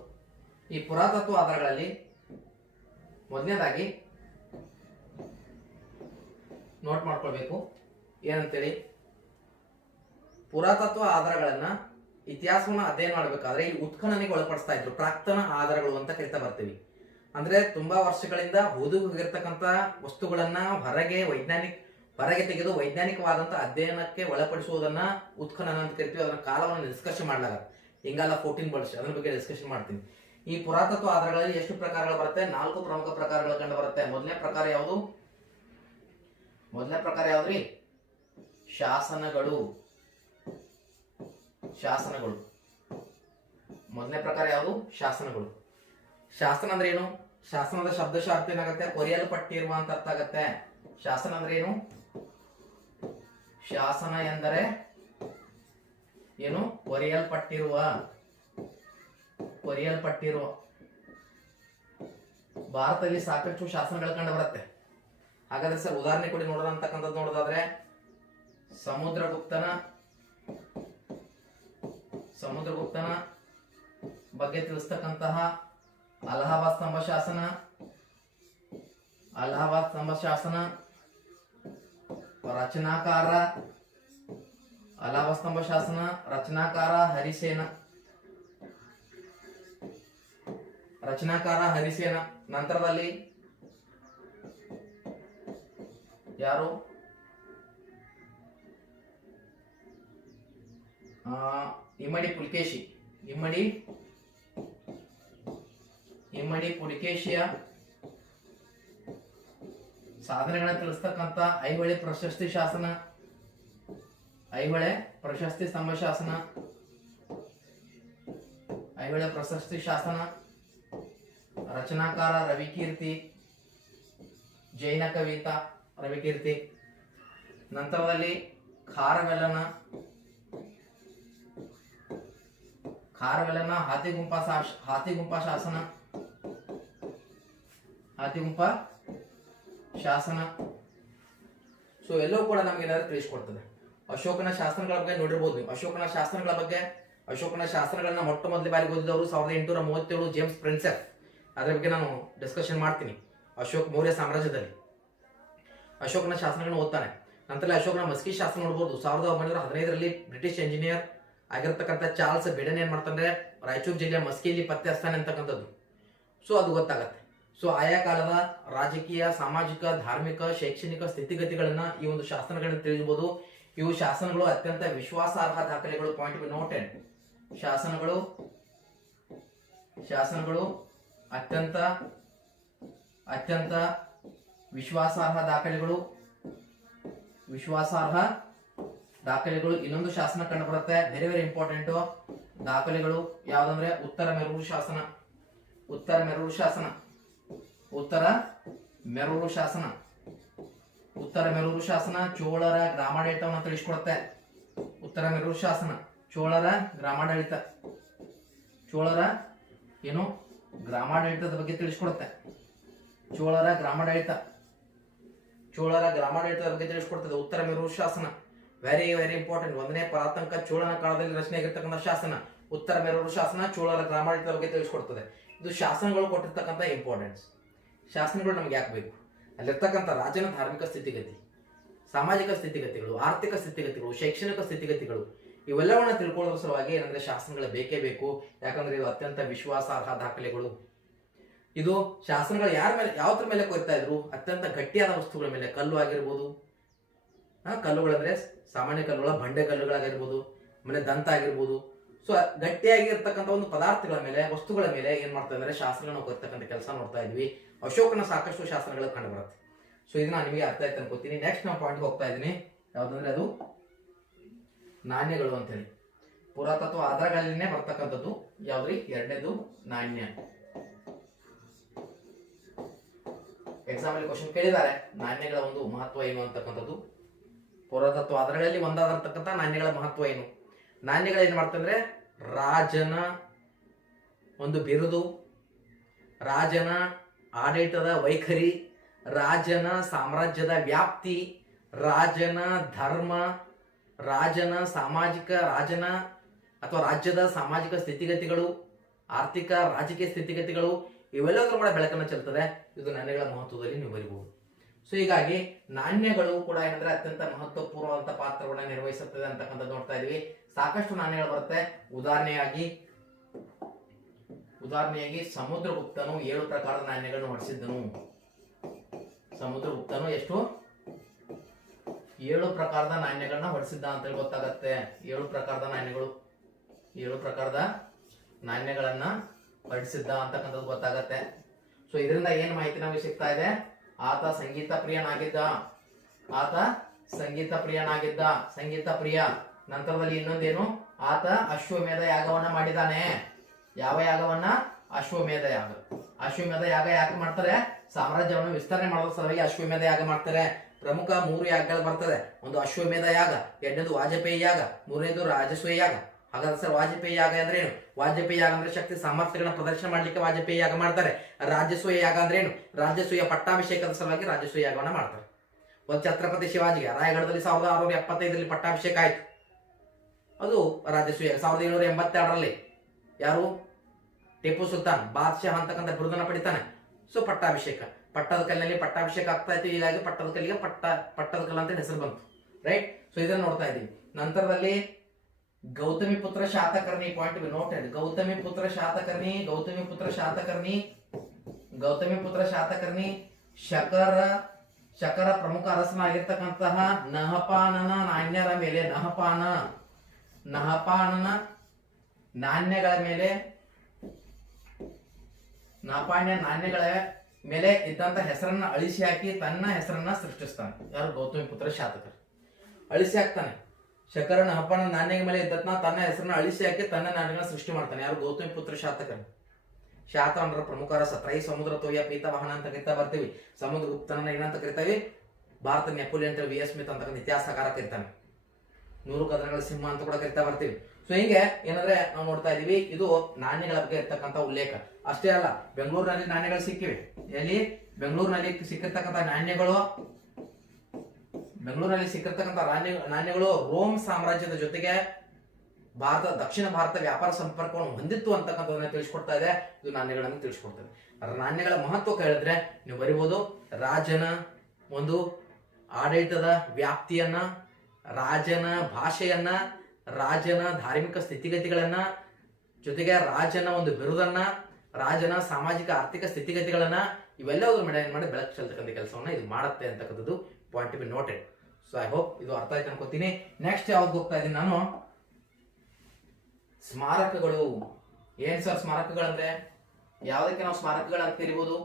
ಈ ಪುರಾತತ್ವ ಆಧಾರಗಳಲ್ಲಿ ಮೊದಲನೇದಾಗಿ ನೋಟ್ ಮಾಡ್ಕೊಳ್ಬೇಕು ಏನಂತೇಳಿ. ಪುರಾತತ್ವ ಆಧಾರಗಳನ್ನ ಇತಿಹಾಸವನ್ನ ಅಧ್ಯಯನ ಮಾಡಬೇಕಾದ್ರೆ ಈ ಉತ್ಖನನಿಗೆ ಒಳಪಡಿಸ್ತಾ ಇದ್ರು. ಪ್ರಾಕ್ತನ ಆಧಾರಗಳು ಅಂತ ಕರಿತಾ ಬರ್ತೀವಿ. ಅಂದ್ರೆ ತುಂಬಾ ವರ್ಷಗಳಿಂದ ಹೋಗಿರ್ತಕ್ಕಂಥ ವಸ್ತುಗಳನ್ನ ಹೊರಗೆ ತೆಗೆದು ವೈಜ್ಞಾನಿಕವಾದಂತ ಅಧ್ಯಯನಕ್ಕೆ ಒಳಪಡಿಸುವುದನ್ನ ಉತ್ಖನನ ಅಂತ ಕರಿತೀವಿ. ಅದನ್ನ ಕಾಲವನ್ನು ಡಿಸ್ಕಷನ್ ಮಾಡಲಾಗ ಹಿಂಗಲ್ಲ 14 ವರ್ಷ ಅದ್ರ ಬಗ್ಗೆ ಡಿಸ್ಕಷನ್ ಮಾಡ್ತೀನಿ. ಈ ಪುರಾತತ್ವ ಆಧಾರಗಳಲ್ಲಿ ಎಷ್ಟು ಪ್ರಕಾರಗಳು ಬರುತ್ತೆ? 4 ಪ್ರಮುಖ ಪ್ರಕಾರಗಳು ಕಂಡು ಬರುತ್ತೆ. ಮೊದಲನೇ ಪ್ರಕಾರ ಯಾವ್ದ್ರಿ? ಶಾಸನಗಳು. ಮೊದಲನೇ ಪ್ರಕಾರ ಯಾವುದು? ಶಾಸನಗಳು. ಶಾಸನ ಅಂದ್ರೆ ಏನು? ಶಾಸನದ ಶಬ್ದಶಃ ಅರ್ಥ ಏನಾಗುತ್ತೆ? ಕೊರೆಯಲ್ಪಟ್ಟಿರುವ ಅಂತ ಅರ್ಥ ಆಗತ್ತೆ. ಶಾಸನ ಅಂದ್ರೆ ಏನು? ಶಾಸನ ಎಂದರೆ ಏನು? ಕೊರೆಯಲ್ಪಟ್ಟಿರುವ. ಭಾರತದಲ್ಲಿ ಸಾಕಷ್ಟು ಶಾಸನಗಳು ಕಂಡು ಬರುತ್ತೆ. ಹಾಗಾದ್ರೆ ಸರ್ ಉದಾಹರಣೆ ಕೊಡಿ ನೋಡೋಣ ಅಂತಕ್ಕಂಥದ್ದು ನೋಡೋದಾದ್ರೆ ಸಮುದ್ರಗುಪ್ತನ ಬಗ್ಗೆ ತಿಳಿಸ್ತಕ್ಕಂತಹ ಅಲಹಾಬಾದ್ ಸ್ತಂಭ ಶಾಸನ. ರಚನಾಕಾರ ಅಲಹಾಬಾದ್ ಸ್ತಂಭ ಶಾಸನ. ರಚನಾಕಾರ ಹರಿಸೇನ. ನಂತರದಲ್ಲಿ ಯಾರು? ಇಮ್ಮಡಿ ಪುಲಿಕೇಶಿಯ ಸಾಧನೆಗಳನ್ನ ತಿಳಿಸ್ತಕ್ಕಂಥ ಐಹೊಳೆ ಪ್ರಶಸ್ತಿ ಶಾಸನ. ಐಹೊಳೆ ಪ್ರಶಸ್ತಿ ಸ್ತಂಭ ಶಾಸನ. ರಚನಾಕಾರ ರವಿಕೀರ್ತಿ. ಜೈನ ಕವಿತಾ ರವಿಕೀರ್ತಿ. ನಂತರದಲ್ಲಿ ಖಾರವೆಲ್ಲನ ಹಾತಿಗುಂಪ ಶಾಸನ. ಸೊ ಎಲ್ಲವೂ ಕೂಡ ನಮ್ಗೆ ಏನಾದ್ರು ತಿಳಿಸ್ಕೊಡ್ತದೆ. ಅಶೋಕನ ಶಾಸನಗಳ ಬಗ್ಗೆ ನೋಡಿರ್ಬೋದು ನೀವು. ಅಶೋಕನ ಶಾಸನಗಳನ್ನ ಮೊಟ್ಟ ಮೊದಲ ಬಾರಿ ಓದಿದವರು 1837 ಜೇಮ್ಸ್ ಪ್ರಿನ್ಸೆಪ್. ಅದ್ರ ಬಗ್ಗೆ ನಾನು ಡಿಸ್ಕಷನ್ ಮಾಡ್ತೀನಿ. ಮೌರ್ಯ ಸಾಮ್ರಾಜ್ಯದಲ್ಲಿ ಅಶೋಕನ ಶಾಸನಗಳನ್ನ ಓದ್ತಾನೆ. ನಂತರ ಅಶೋಕನ ಮಸ್ಕಿ ಶಾಸನ ನೋಡ್ಬೋದು. 1915ರಲ್ಲಿ ಬ್ರಿಟಿಷ್ ಎಂಜಿನಿಯರ್ ಆಗಿರ್ತಕ್ಕಂಥ ಚಾರ್ಲ್ಸ್ ಬೇಡನ್ ಏನ್ ಮಾಡ್ತಾನೆ, ರಾಯಚೂರು ಜಿಲ್ಲೆಯ ಮಸ್ಕಿಯಲ್ಲಿ ಪತ್ತೆ ಹಚ್ತಾನೆ ಅಂತಕ್ಕಂಥದ್ದು. ಸೊ ಅದು ಗೊತ್ತಾಗತ್ತೆ. ಸೊ ಆಯಾ ಕಾಲದ ರಾಜಕೀಯ, ಸಾಮಾಜಿಕ, ಧಾರ್ಮಿಕ, ಶೈಕ್ಷಣಿಕ ಸ್ಥಿತಿಗತಿಗಳನ್ನ ಈ ಒಂದು ಶಾಸನಗಳನ್ನ ತಿಳಿಸಬಹುದು. ಇವು ಶಾಸನಗಳು ಅತ್ಯಂತ ವಿಶ್ವಾಸಾರ್ಹ ದಾಖಲೆಗಳು. Point be noted. ಶಾಸನಗಳು ಅತ್ಯಂತ ವಿಶ್ವಾಸಾರ್ಹ ದಾಖಲೆಗಳು. ಇನ್ನೊಂದು ಶಾಸನ ಕಂಡು ಬರುತ್ತೆ, ವೆರಿ ವೆರಿ ಇಂಪಾರ್ಟೆಂಟ್ ದಾಖಲೆಗಳು. ಯಾವ್ದಂದ್ರೆ ಉತ್ತರ ಮೆರೂರು ಶಾಸನ ಚೋಳರ ಗ್ರಾಮಾಡಳಿತವನ್ನು ತಿಳಿಸ್ಕೊಡುತ್ತೆ. ಉತ್ತರ ಮೆರೂರು ಶಾಸನ ಚೋಳರ ಗ್ರಾಮಾಡಳಿತದ ಬಗ್ಗೆ ತಿಳಿಸ್ಕೊಡುತ್ತೆ. ಚೋಳರ ಗ್ರಾಮಾಡಳಿತದ ಬಗ್ಗೆ ತಿಳಿಸ್ಕೊಡ್ತದೆ ಉತ್ತರ ಮೆರೂರು ಶಾಸನ. Very very important. 1ನೇ ಪರಾತಂಕ ಚೋಳನ ಕಾಲದಲ್ಲಿ ರಚನೆ ಆಗಿರ್ತಕ್ಕಂಥ ಶಾಸನ ಉತ್ತರ ಮೆರೂರು ಶಾಸನ. ಚೋಳರ ಗ್ರಾಮಾಡಳಿತದ ಬಗ್ಗೆ ತಿಳಿಸ್ಕೊಡ್ತದೆ. ಇದು ಶಾಸನಗಳು ಕೊಟ್ಟಿರ್ತಕ್ಕಂಥ ಇಂಪಾರ್ಟೆನ್ಸ್. ಶಾಸನಗಳು ನಮ್ಗೆ ಯಾಕೆ ಬೇಕು? ಅಲ್ಲಿರ್ತಕ್ಕಂಥ ರಾಜನ ಧಾರ್ಮಿಕ ಸ್ಥಿತಿಗತಿ, ಸಾಮಾಜಿಕ ಸ್ಥಿತಿಗತಿಗಳು, ಆರ್ಥಿಕ ಸ್ಥಿತಿಗತಿಗಳು, ಶೈಕ್ಷಣಿಕ ಸ್ಥಿತಿಗತಿಗಳು ಇವೆಲ್ಲವನ್ನ ತಿಳ್ಕೊಳ್ಳೋದ್ರ ಸಲುವಾಗಿ ಏನಂದ್ರೆ ಶಾಸನಗಳು ಬೇಕೇ ಬೇಕು. ಯಾಕಂದ್ರೆ ಇದು ಅತ್ಯಂತ ವಿಶ್ವಾಸಾರ್ಹ ದಾಖಲೆಗಳು. ಇದು ಶಾಸನಗಳು ಯಾವ್ದ್ರ ಮೇಲೆ ಕೊಯ್ತಾ ಇದ್ರು? ಅತ್ಯಂತ ಗಟ್ಟಿಯಾದ ವಸ್ತುಗಳ ಮೇಲೆ. ಕಲ್ಲು ಆಗಿರ್ಬೋದು, ಕಲ್ಲುಗಳಂದ್ರೆ ಸಾಮಾನ್ಯ ಕಲ್ಲುಗಳ ಬಂಡೆ ಕಲ್ಲುಗಳಾಗಿರ್ಬೋದು, ಆಮೇಲೆ ದಂತ ಆಗಿರ್ಬೋದು. ಸೊ ಗಟ್ಟಿಯಾಗಿರ್ತಕ್ಕಂಥ ಒಂದು ಪದಾರ್ಥಗಳ ಮೇಲೆ, ವಸ್ತುಗಳ ಮೇಲೆ ಏನ್ ಮಾಡ್ತಾ ಇದ್ದಾರೆ? ಶಾಸನಗಳನ್ನ ಕೊಯ್ತಕ್ಕಂಥ ಕೆಲಸ ನೋಡ್ತಾ ಇದ್ವಿ. ಅಶೋಕನ ಸಾಕಷ್ಟು ಶಾಸನಗಳು ಕಂಡು ಬರುತ್ತೆ. ಸೊ ಇದನ್ನ ನಿಮಗೆ ಅರ್ಥ ಆಯ್ತು ಅನ್ಕೋತೀನಿ. ನೆಕ್ಸ್ಟ್ ನಾವು ಪಾಯಿಂಟ್ ಹೋಗ್ತಾ ಇದ್ದೀನಿ. ಯಾವ್ದಂದ್ರೆ ಅದು ನಾಣ್ಯಗಳು ಅಂತ ಹೇಳಿ. ಪುರಾತತ್ವ ಆಧಾರಗಳಲ್ಲಿನೇ ಬರ್ತಕ್ಕಂಥದ್ದು ಯಾವ್ದ್ರಿ? ಎರಡನೇದು ನಾಣ್ಯ. ಎಕ್ಸಾಮ್ ಅಲ್ಲಿ ಕ್ವಶನ್ ಕೇಳಿದ್ದಾರೆ, ನಾಣ್ಯಗಳ ಒಂದು ಮಹತ್ವ ಏನು ಅಂತಕ್ಕಂಥದ್ದು. ಪುರಾತತ್ವ ಆಧಾರಗಳಲ್ಲಿ ಒಂದಾಗಿರ್ತಕ್ಕಂಥ ನಾಣ್ಯಗಳ ಮಹತ್ವ ಏನು? ನಾಣ್ಯಗಳು ಏನ್ ಮಾಡ್ತಂದ್ರೆ ರಾಜನ ಒಂದು ಬಿರುದು, ರಾಜನ ಆಡಳಿತದ ವೈಖರಿ, ರಾಜನ ಸಾಮ್ರಾಜ್ಯದ ವ್ಯಾಪ್ತಿ, ರಾಜನ ಧರ್ಮ, ರಾಜನ ಸಾಮಾಜಿಕ ಅಥವಾ ರಾಜ್ಯದ ಸಾಮಾಜಿಕ ಸ್ಥಿತಿಗತಿಗಳು, ಆರ್ಥಿಕ ರಾಜಕೀಯ ಸ್ಥಿತಿಗತಿಗಳು, ಇವೆಲ್ಲದರ ಕೂಡ ಬೆಳಕನ್ನು ಚೆಲ್ತದೆ. ಇದು ನಾಣ್ಯಗಳ ಮಹತ್ವದಲ್ಲಿ ನೀವು ಬರೀಬಹುದು. ಸೊ ಹೀಗಾಗಿ ನಾಣ್ಯಗಳು ಕೂಡ ಏನಂದ್ರೆ ಅತ್ಯಂತ ಮಹತ್ವಪೂರ್ಣವಾದಂತ ಪಾತ್ರವನ್ನ ನಿರ್ವಹಿಸುತ್ತದೆ ಅಂತಕ್ಕಂಥದ್ದು ನೋಡ್ತಾ ಇದೀವಿ. ಸಾಕಷ್ಟು ನಾಣ್ಯಗಳು ಬರುತ್ತೆ. ಉದಾಹರಣೆಯಾಗಿ ಸಮುದ್ರಗುಪ್ತನು 7 ಪ್ರಕಾರದ ನಾಣ್ಯಗಳನ್ನು ಹೊರಡಿಸಿದ್ದನು. ಸಮುದ್ರಗುಪ್ತನು ಎಷ್ಟು 7 ಪ್ರಕಾರದ ನಾಣ್ಯಗಳನ್ನ ಹೊರಡಿಸಿದ್ದ ಅಂತ ಹೇಳಿ ಗೊತ್ತಾಗತ್ತೆ. 7 ಪ್ರಕಾರದ ನಾಣ್ಯಗಳನ್ನ ಹೊರಡಿಸಿದ್ದ ಅಂತಕ್ಕಂಥದ್ದು ಗೊತ್ತಾಗತ್ತೆ. ಸೊ ಇದರಿಂದ ಏನ್ ಮಾಹಿತಿ ನಮಗೆ ಸಿಗ್ತಾ ಇದೆ? ಆತ ಸಂಗೀತ ಪ್ರಿಯ. ನಂತರದಲ್ಲಿ ಇನ್ನೊಂದೇನು? ಆತ ಅಶ್ವಮೇಧ ಯಾಗವನ್ನ ಮಾಡಿದಾನೆ. ಯಾವ ಯಾಗವನ್ನ? ಅಶ್ವಮೇಧ ಯಾಗ. ಅಶ್ವಮೇಧ ಯಾಗ ಯಾಕೆ ಮಾಡ್ತಾರೆ? ಸಾಮ್ರಾಜ್ಯವನ್ನು ವಿಸ್ತರಣೆ ಮಾಡೋ ಸಲುವಾಗಿ ಅಶ್ವಮೇಧ ಯಾಗ ಮಾಡ್ತಾರೆ. ಪ್ರಮುಖ 3 ಯಾಗಗಳು ಬರ್ತದೆ. ಒಂದು ಅಶ್ವಮೇಧ ಯಾಗ, ಎರಡನೇದು ವಾಜಪೇಯಿ ಯಾಗ, ಮೂರನೇದು ರಾಜಸೂಯ ಯಾಗ. ಹಾಗಾದ್ರೆ ಸರ್ ವಾಜಪೇಯಿ ಯಾಗ ಅಂದ್ರೆ ಏನು? ವಾಜಪೇಯಿ ಯಾಗ ಅಂದ್ರೆ ಶಕ್ತಿ ಸಾಮರ್ಥ್ಯಗಳನ್ನ ಪ್ರದರ್ಶನ ಮಾಡ್ಲಿಕ್ಕೆ ವಾಜಪೇಯಿ ಯಾಗ ಮಾಡ್ತಾರೆ. ರಾಜಸೂಯ ಯಾಗ ಅಂದ್ರೆ ಏನು? ರಾಜಸೂಯ ಪಟ್ಟಾಭಿಷೇಕದ ಸಲುವಾಗಿ ರಾಜಸೂಯ ಯಾಗವನ್ನ ಮಾಡ್ತಾರೆ. ಒಂದು ಛತ್ರಪತಿ ಶಿವಾಜಿಗೆ ರಾಯಗಢದಲ್ಲಿ 1675 ಪಟ್ಟಾಭಿಷೇಕ ಆಯ್ತು. ಅದು ರಾಜಸೂಯ. 1782 ಯಾರು? ಟಿಪ್ಪು ಸುಲ್ತಾನ್ ಬಾದ್ಶಾಹ ಅಂತಕ್ಕಂಥ ಬಿರುದನ್ನ ಪಡಿತಾನೆ. ಸೊ ಪಟ್ಟಾಭಿಷೇಕ, ಪಟ್ಟದ ಕಲ್ಲಿನಲ್ಲಿ ಪಟ್ಟಾಭಿಷೇಕ ಆಗ್ತಾ ಇತ್ತು. ಹೀಗಾಗಿ ಪಟ್ಟದ ಕಲ್ಲಿಗೆ ಪಟ್ಟದ ಕಲ್ಲು ಅಂತ ಹೆಸರು ಬಂತು. ರೈಟ್. ಸೊ ಇದನ್ನ ನೋಡ್ತಾ ಇದ್ದೀವಿ. ನಂತರದಲ್ಲಿ Gautami Putra Satakarni. Point be noted. Gautami Putra Satakarni ಶಕರ ಪ್ರಮುಖ ಅರಸನಾಗಿರ್ತಕ್ಕಂತಹ ನಹಪಾನನ ನಾಣ್ಯರ ಮೇಲೆ ನಹಪಾನನ ನಾಣ್ಯಗಳ ಮೇಲೆ ಇದ್ದಂತ ಹೆಸರನ್ನ ಅಳಿಸಿ ಹಾಕಿ ತನ್ನ ಹೆಸರನ್ನ ಸೃಷ್ಟಿಸ್ತಾನೆ. ಯಾರು? ಗೌತಮಿ ಪುತ್ರ ಶಾತಕರ್ ಅಳಿಸಿ ಹಾಕ್ತಾನೆ. ಶಕರ ನಹಪಾನ ನಾಣ್ಯಗಳ ಮೇಲೆ ಇದ್ದತ್ನ ತನ್ನ ಹೆಸರನ್ನ ಅಳಿಸಿ ಹಾಕಿ ತನ್ನ ನಾಣ್ಯಗಳನ್ನ ಸೃಷ್ಟಿ ಮಾಡ್ತಾನೆ. ಯಾರು? ಗೌತಮಿ ಪುತ್ರ ಶಾತಕರ್. ಶಾತ ಅಂದ್ರೆ ಪ್ರಮುಖ ರಸ. ತ್ರೈ ಸಮುದ್ರ ತೋಯ ಪೀತವಾಹನ ಅಂತ ಕರಿತಾ ಬರ್ತೀವಿ. ಸಮುದ್ರಗುಪ್ತನ ಏನಂತ ಕರಿತಾವಿ? ಭಾರತ ನೆಪೋಲಿಯನ್ ವಿ ಎಸ್ ಸ್ಮಿತ್ ಅಂತಕ್ಕಂಥ ಇತಿಹಾಸಕಾರ ಕರಿತಾನೆ. 100 ಕದನಗಳ ಸಿಂಹ ಅಂತ ಕೂಡ ಕರಿತಾ ಬರ್ತೀವಿ. ಸೊ ಹೀಗೆ ಏನಂದ್ರೆ ನಾವು ನೋಡ್ತಾ ಇದೀವಿ, ಇದು ನಾಣ್ಯಗಳ ಬಗ್ಗೆ ಇರ್ತಕ್ಕಂಥ ಉಲ್ಲೇಖ. ಅಷ್ಟೇ ಅಲ್ಲ, ಬೆಂಗಳೂರಿನಲ್ಲಿ ನಾಣ್ಯಗಳು ಸಿಕ್ಕಿವೆ. ಎಲ್ಲಿ? ಬೆಂಗಳೂರಿನಲ್ಲಿ ಸಿಕ್ಕಿರ್ತಕ್ಕಂಥ ನಾಣ್ಯಗಳು ರೋಮ್ ಸಾಮ್ರಾಜ್ಯದ ಜೊತೆಗೆ ದಕ್ಷಿಣ ಭಾರತ ವ್ಯಾಪಾರ ಸಂಪರ್ಕವನ್ನು ಹೊಂದಿತ್ತು ಅಂತಕ್ಕಂಥದನ್ನ ತಿಳಿಸ್ಕೊಡ್ತಾ ಇದೆ. ಇದು ನಾಣ್ಯಗಳನ್ನು ತಿಳಿಸ್ಕೊಡ್ತದೆ. ನಾಣ್ಯಗಳ ಮಹತ್ವ ಕೇಳಿದ್ರೆ ನೀವು ಬರಿಬಹುದು. ರಾಜನ ಒಂದು ಆಡಳಿತದ ವ್ಯಾಪ್ತಿಯನ್ನ, ರಾಜನ ಭಾಷೆಯನ್ನ, ರಾಜನ ಧಾರ್ಮಿಕ ಸ್ಥಿತಿಗತಿಗಳನ್ನ, ಜೊತೆಗೆ ರಾಜನ ಒಂದು ಬಿರುದನ್ನ, ರಾಜನ ಸಾಮಾಜಿಕ ಆರ್ಥಿಕ ಸ್ಥಿತಿಗತಿಗಳನ್ನ, ಇವೆಲ್ಲದರ ಮೇಲೆ ಏನ್ ಮಾಡಿ ಬೆಳಕು ಚೆಲ್ತಕ್ಕಂಥ ಕೆಲಸವನ್ನ ಇದು ಮಾಡುತ್ತೆ ಅಂತಕ್ಕಂಥದ್ದು point to be noted. So I hope ಇದು ಅರ್ಥ ಆಯ್ತು ಅನ್ಕೋತೀನಿ. ನೆಕ್ಸ್ಟ್ ಯಾವ್ದು ಹೋಗ್ತಾ ಇದೀನಿ ನಾನು? ಸ್ಮಾರಕಗಳು. ಏನ್ ಸರ್ ಸ್ಮಾರಕಗಳಂದ್ರೆ? ಯಾವುದಕ್ಕೆ ನಾವು ಸ್ಮಾರಕಗಳು ಅಂತ ಕರಿಬಹುದು?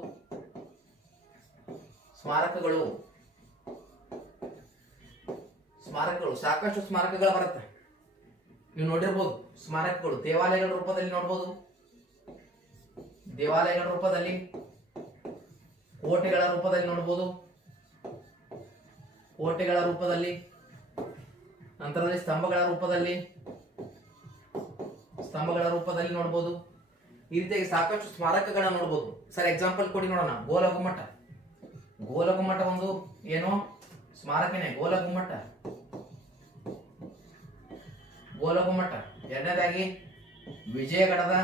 ಸ್ಮಾರಕಗಳು ಸಾಕಷ್ಟು ಸ್ಮಾರಕಗಳು ಬರುತ್ತೆ. ನೀವು ನೋಡಿರ್ಬೋದು. ಸ್ಮಾರಕಗಳು ದೇವಾಲಯಗಳ ರೂಪದಲ್ಲಿ ನೋಡ್ಬೋದು, ದೇವಾಲಯಗಳ ರೂಪದಲ್ಲಿ, ಕೋಟೆಗಳ ರೂಪದಲ್ಲಿ, ನಂತರದಲ್ಲಿ ಸ್ತಂಭಗಳ ರೂಪದಲ್ಲಿ ನೋಡ್ಬೋದು. ಈ ರೀತಿಯಾಗಿ ಸಾಕಷ್ಟು ಸ್ಮಾರಕಗಳನ್ನ ನೋಡ್ಬೋದು. ಸರ್ ಎಕ್ಸಾಂಪಲ್ ಕೊಡಿ ನೋಡೋಣ. ಗೋಲಗುಮ್ಮಟ ಒಂದು ಏನು ಸ್ಮಾರಕನೇ. ಗೋಲಗುಮ್ಮಟ. ಎರಡನೇದಾಗಿ ವಿಜಯಗಢದ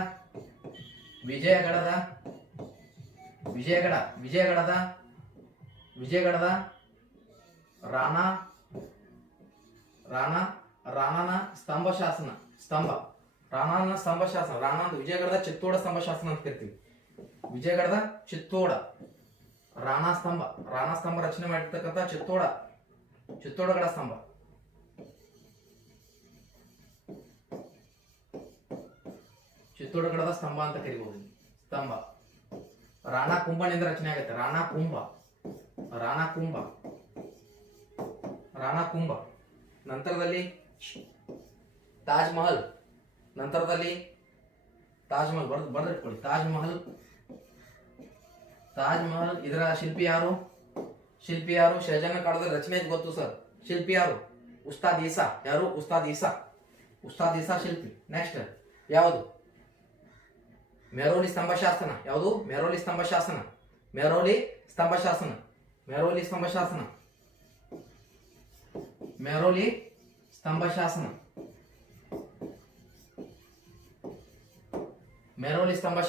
ರಾಣನ ಸ್ತಂಭ ಶಾಸನ. ರಾಣ ವಿಜಯಗಢದ ಚಿತ್ತೋಡ ಸ್ತಂಭ ಶಾಸನ ಅಂತ ಕರಿತೀವಿ. ವಿಜಯಗಢದ ಚಿತ್ತೋಡ ರಾಣ ಸ್ತಂಭ ರಚನೆ ಮಾಡಿರ್ತಕ್ಕಂಥ ಚಿತ್ತೋಡಗಡ ಸ್ತಂಭ. ಚಿತ್ತೋಡಗಡದ ಸ್ತಂಭ ಅಂತ ಕರಿಬಹುದು. ಸ್ತಂಭ ರಾಣಾ ಕುಂಭನಿಂದ ರಚನೆ ಆಗುತ್ತೆ. ರಾಣಾ ಕುಂಭ. ನಂತರದಲ್ಲಿ ತಾಜ್ ನಂತರದಲ್ಲಿ ತಾಜ್ ಮಹಲ್ ಬರೆದಿಟ್ಕೊಳ್ಳಿ. ತಾಜ್ ಮಹಲ್ ಇದರ ಶಿಲ್ಪಿ ಯಾರು? ಶಹಜಹಾನ್ ಕಾಲದಲ್ಲಿ ರಚನೆ ಗೊತ್ತು ಸರ್. ಶಿಲ್ಪಿ ಯಾರು? ಉಸ್ತಾದ್ ಈಸಾ. ಯಾರು? ಉಸ್ತಾದ್ ಈಸಾ ಶಿಲ್ಪಿ. ನೆಕ್ಸ್ಟ್ ಯಾವುದು? ಮೆಹರೌಲಿ ಸ್ತಂಭ ಶಾಸನ. ಯಾವುದು? ಮೆಹರೌಲಿ ಸ್ತಂಭ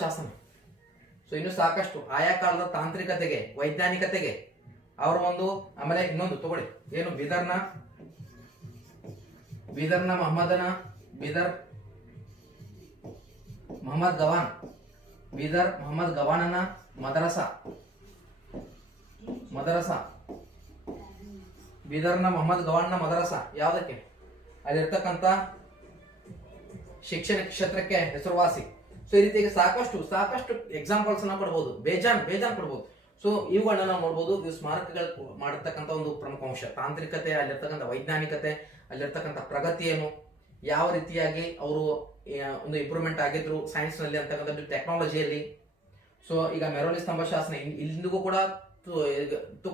ಶಾಸನ. ಸೊ ಇನ್ನು ಸಾಕಷ್ಟು ಆಯಾ ಕಾಲದ ತಾಂತ್ರಿಕತೆಗೆ, ವೈಜ್ಞಾನಿಕತೆಗೆ ಅವರ ಒಂದು, ಆಮೇಲೆ ಇನ್ನೊಂದು ತಗೊಳ್ಳಿ, ಏನು ಬೀದರ್ ಮೊಹಮ್ಮದ್ ಗವಾನನ ಮದರಸಾ. ಬೀದರ್ನ ಮೊಹಮ್ಮದ್ ಗವಾನ್ನ ಮದರಸಾ ಯಾವುದಕ್ಕೆ? ಅಲ್ಲಿರ್ತಕ್ಕಂಥ ಶಿಕ್ಷಣ ಕ್ಷೇತ್ರಕ್ಕೆ ಹೆಸರುವಾಸಿ. ಸೊ ಈ ರೀತಿಯಾಗಿ ಸಾಕಷ್ಟು ಎಕ್ಸಾಂಪಲ್ಸ್ ಅನ್ನ ಕೊಡ್ಬೋದು, ಬೇಜಾನ್ ಕೊಡ್ಬೋದು. ಸೊ ಇವುಗಳನ್ನ ನಾವು ನೋಡ್ಬೋದು. ಇವು ಸ್ಮಾರಕಗಳು ಮಾಡಿರ್ತಕ್ಕಂಥ ಒಂದು ಪ್ರಮುಖ ಅಂಶ. ತಾಂತ್ರಿಕತೆ, ಅಲ್ಲಿರ್ತಕ್ಕಂಥ ವೈಜ್ಞಾನಿಕತೆ, ಅಲ್ಲಿರ್ತಕ್ಕಂಥ ಪ್ರಗತಿ ಏನು, ಯಾವ ರೀತಿಯಾಗಿ ಅವರು ಒಂದು ಇಂಪ್ರೂವ್ಮೆಂಟ್ ಆಗಿದ್ರು ಸೈನ್ಸ್ ನಲ್ಲಿ ಅಂತಕ್ಕಂಥದ್ದು, ಟೆಕ್ನಾಲಜಿಯಲ್ಲಿ. ಸೊ ಈಗ ಮೆಹರೌಲಿ ಸ್ತಂಭ ಶಾಸನ ಇಂದಿಗೂ ಕೂಡ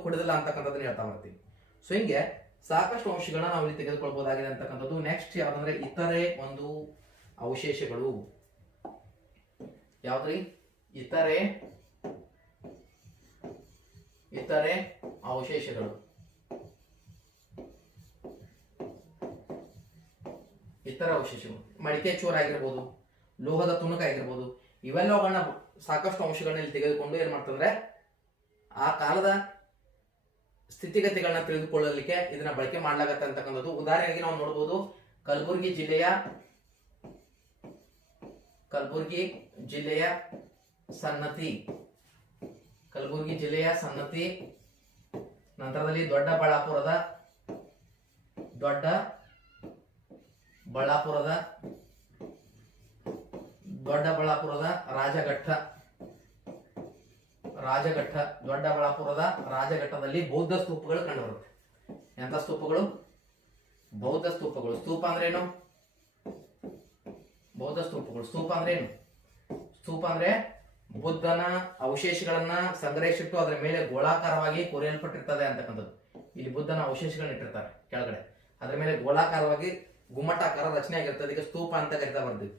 ಕುಡಿದಿಲ್ಲ ಅಂತಕ್ಕಂಥದ್ದನ್ನ ಹೇಳ್ತಾ ಬರ್ತೀವಿ. ಸೊ ಹಿಂಗೆ ಸಾಕಷ್ಟು ಅಂಶಗಳನ್ನ ನಾವು ಇಲ್ಲಿ ತೆಗೆದುಕೊಳ್ಬಹುದಾಗಿದೆ ಅಂತಕ್ಕಂಥದ್ದು. ನೆಕ್ಸ್ಟ್ ಯಾವ್ದಂದ್ರೆ ಇತರೆ ಒಂದು ಅವಶೇಷಗಳು. ಯಾವ್ದ್ರಿ? ಇತರೆ ಅವಶೇಷಗಳು. ಮಡಿಕೆ ಚೂರು ಆಗಿರ್ಬೋದು, ಲೋಹದ ತುಣುಕ ಆಗಿರ್ಬೋದು, ಇವೆಲ್ಲವುಗಳನ್ನ ಸಾಕಷ್ಟು ಅಂಶಗಳನ್ನ ಇಲ್ಲಿ ತೆಗೆದುಕೊಂಡು ಏನ್ ಮಾಡ್ತಂದ್ರೆ ಆ ಕಾಲದ ಸ್ಥಿತಿಗತಿಗಳನ್ನ ತಿಳಿದುಕೊಳ್ಳಲಿಕ್ಕೆ ಇದನ್ನ ಬಳಕೆ ಮಾಡ್ಲಾಗತ್ತೆ ಅಂತಕ್ಕಂಥದ್ದು. ಉದಾಹರಣೆಗೆ ನಾವು ನೋಡಬಹುದು, ಕಲಬುರಗಿ ಜಿಲ್ಲೆಯ ಸನ್ನತಿ, ನಂತರದಲ್ಲಿ ದೊಡ್ಡಬಳ್ಳಾಪುರದ ರಾಜಘಟ್ಟದಲ್ಲಿ ಬೌದ್ಧ ಸ್ತೂಪಗಳು ಕಂಡುಬರುತ್ತೆ. ಎಂತ ಸ್ತೂಪಗಳು? ಬೌದ್ಧ ಸ್ತೂಪಗಳು. ಸ್ತೂಪ ಅಂದ್ರೆ ಏನು? ಬೌದ್ಧ ಸ್ತೂಪಗಳು. ಸ್ತೂಪ ಅಂದ್ರೆ ಬುದ್ಧನ ಅವಶೇಷಗಳನ್ನ ಸಂಗ್ರಹಿಸಿಟ್ಟು ಅದರ ಮೇಲೆ ಗೋಳಾಕಾರವಾಗಿ ಕೊರೆಯಲ್ಪಟ್ಟಿರ್ತದೆ ಅಂತಕ್ಕಂಥದ್ದು. ಇಲ್ಲಿ ಬುದ್ಧನ ಅವಶೇಷಗಳನ್ನ ಇಟ್ಟಿರ್ತಾರೆ ಕೆಳಗಡೆ, ಅದರ ಮೇಲೆ ಗೋಳಾಕಾರವಾಗಿ ಗುಮ್ಮಟಾಕಾರ ರಚನೆ ಆಗಿರ್ತದೆ. ಈಗ ಸ್ತೂಪ ಅಂತ ಕರಿತಾ ಬರ್ತೀವಿ.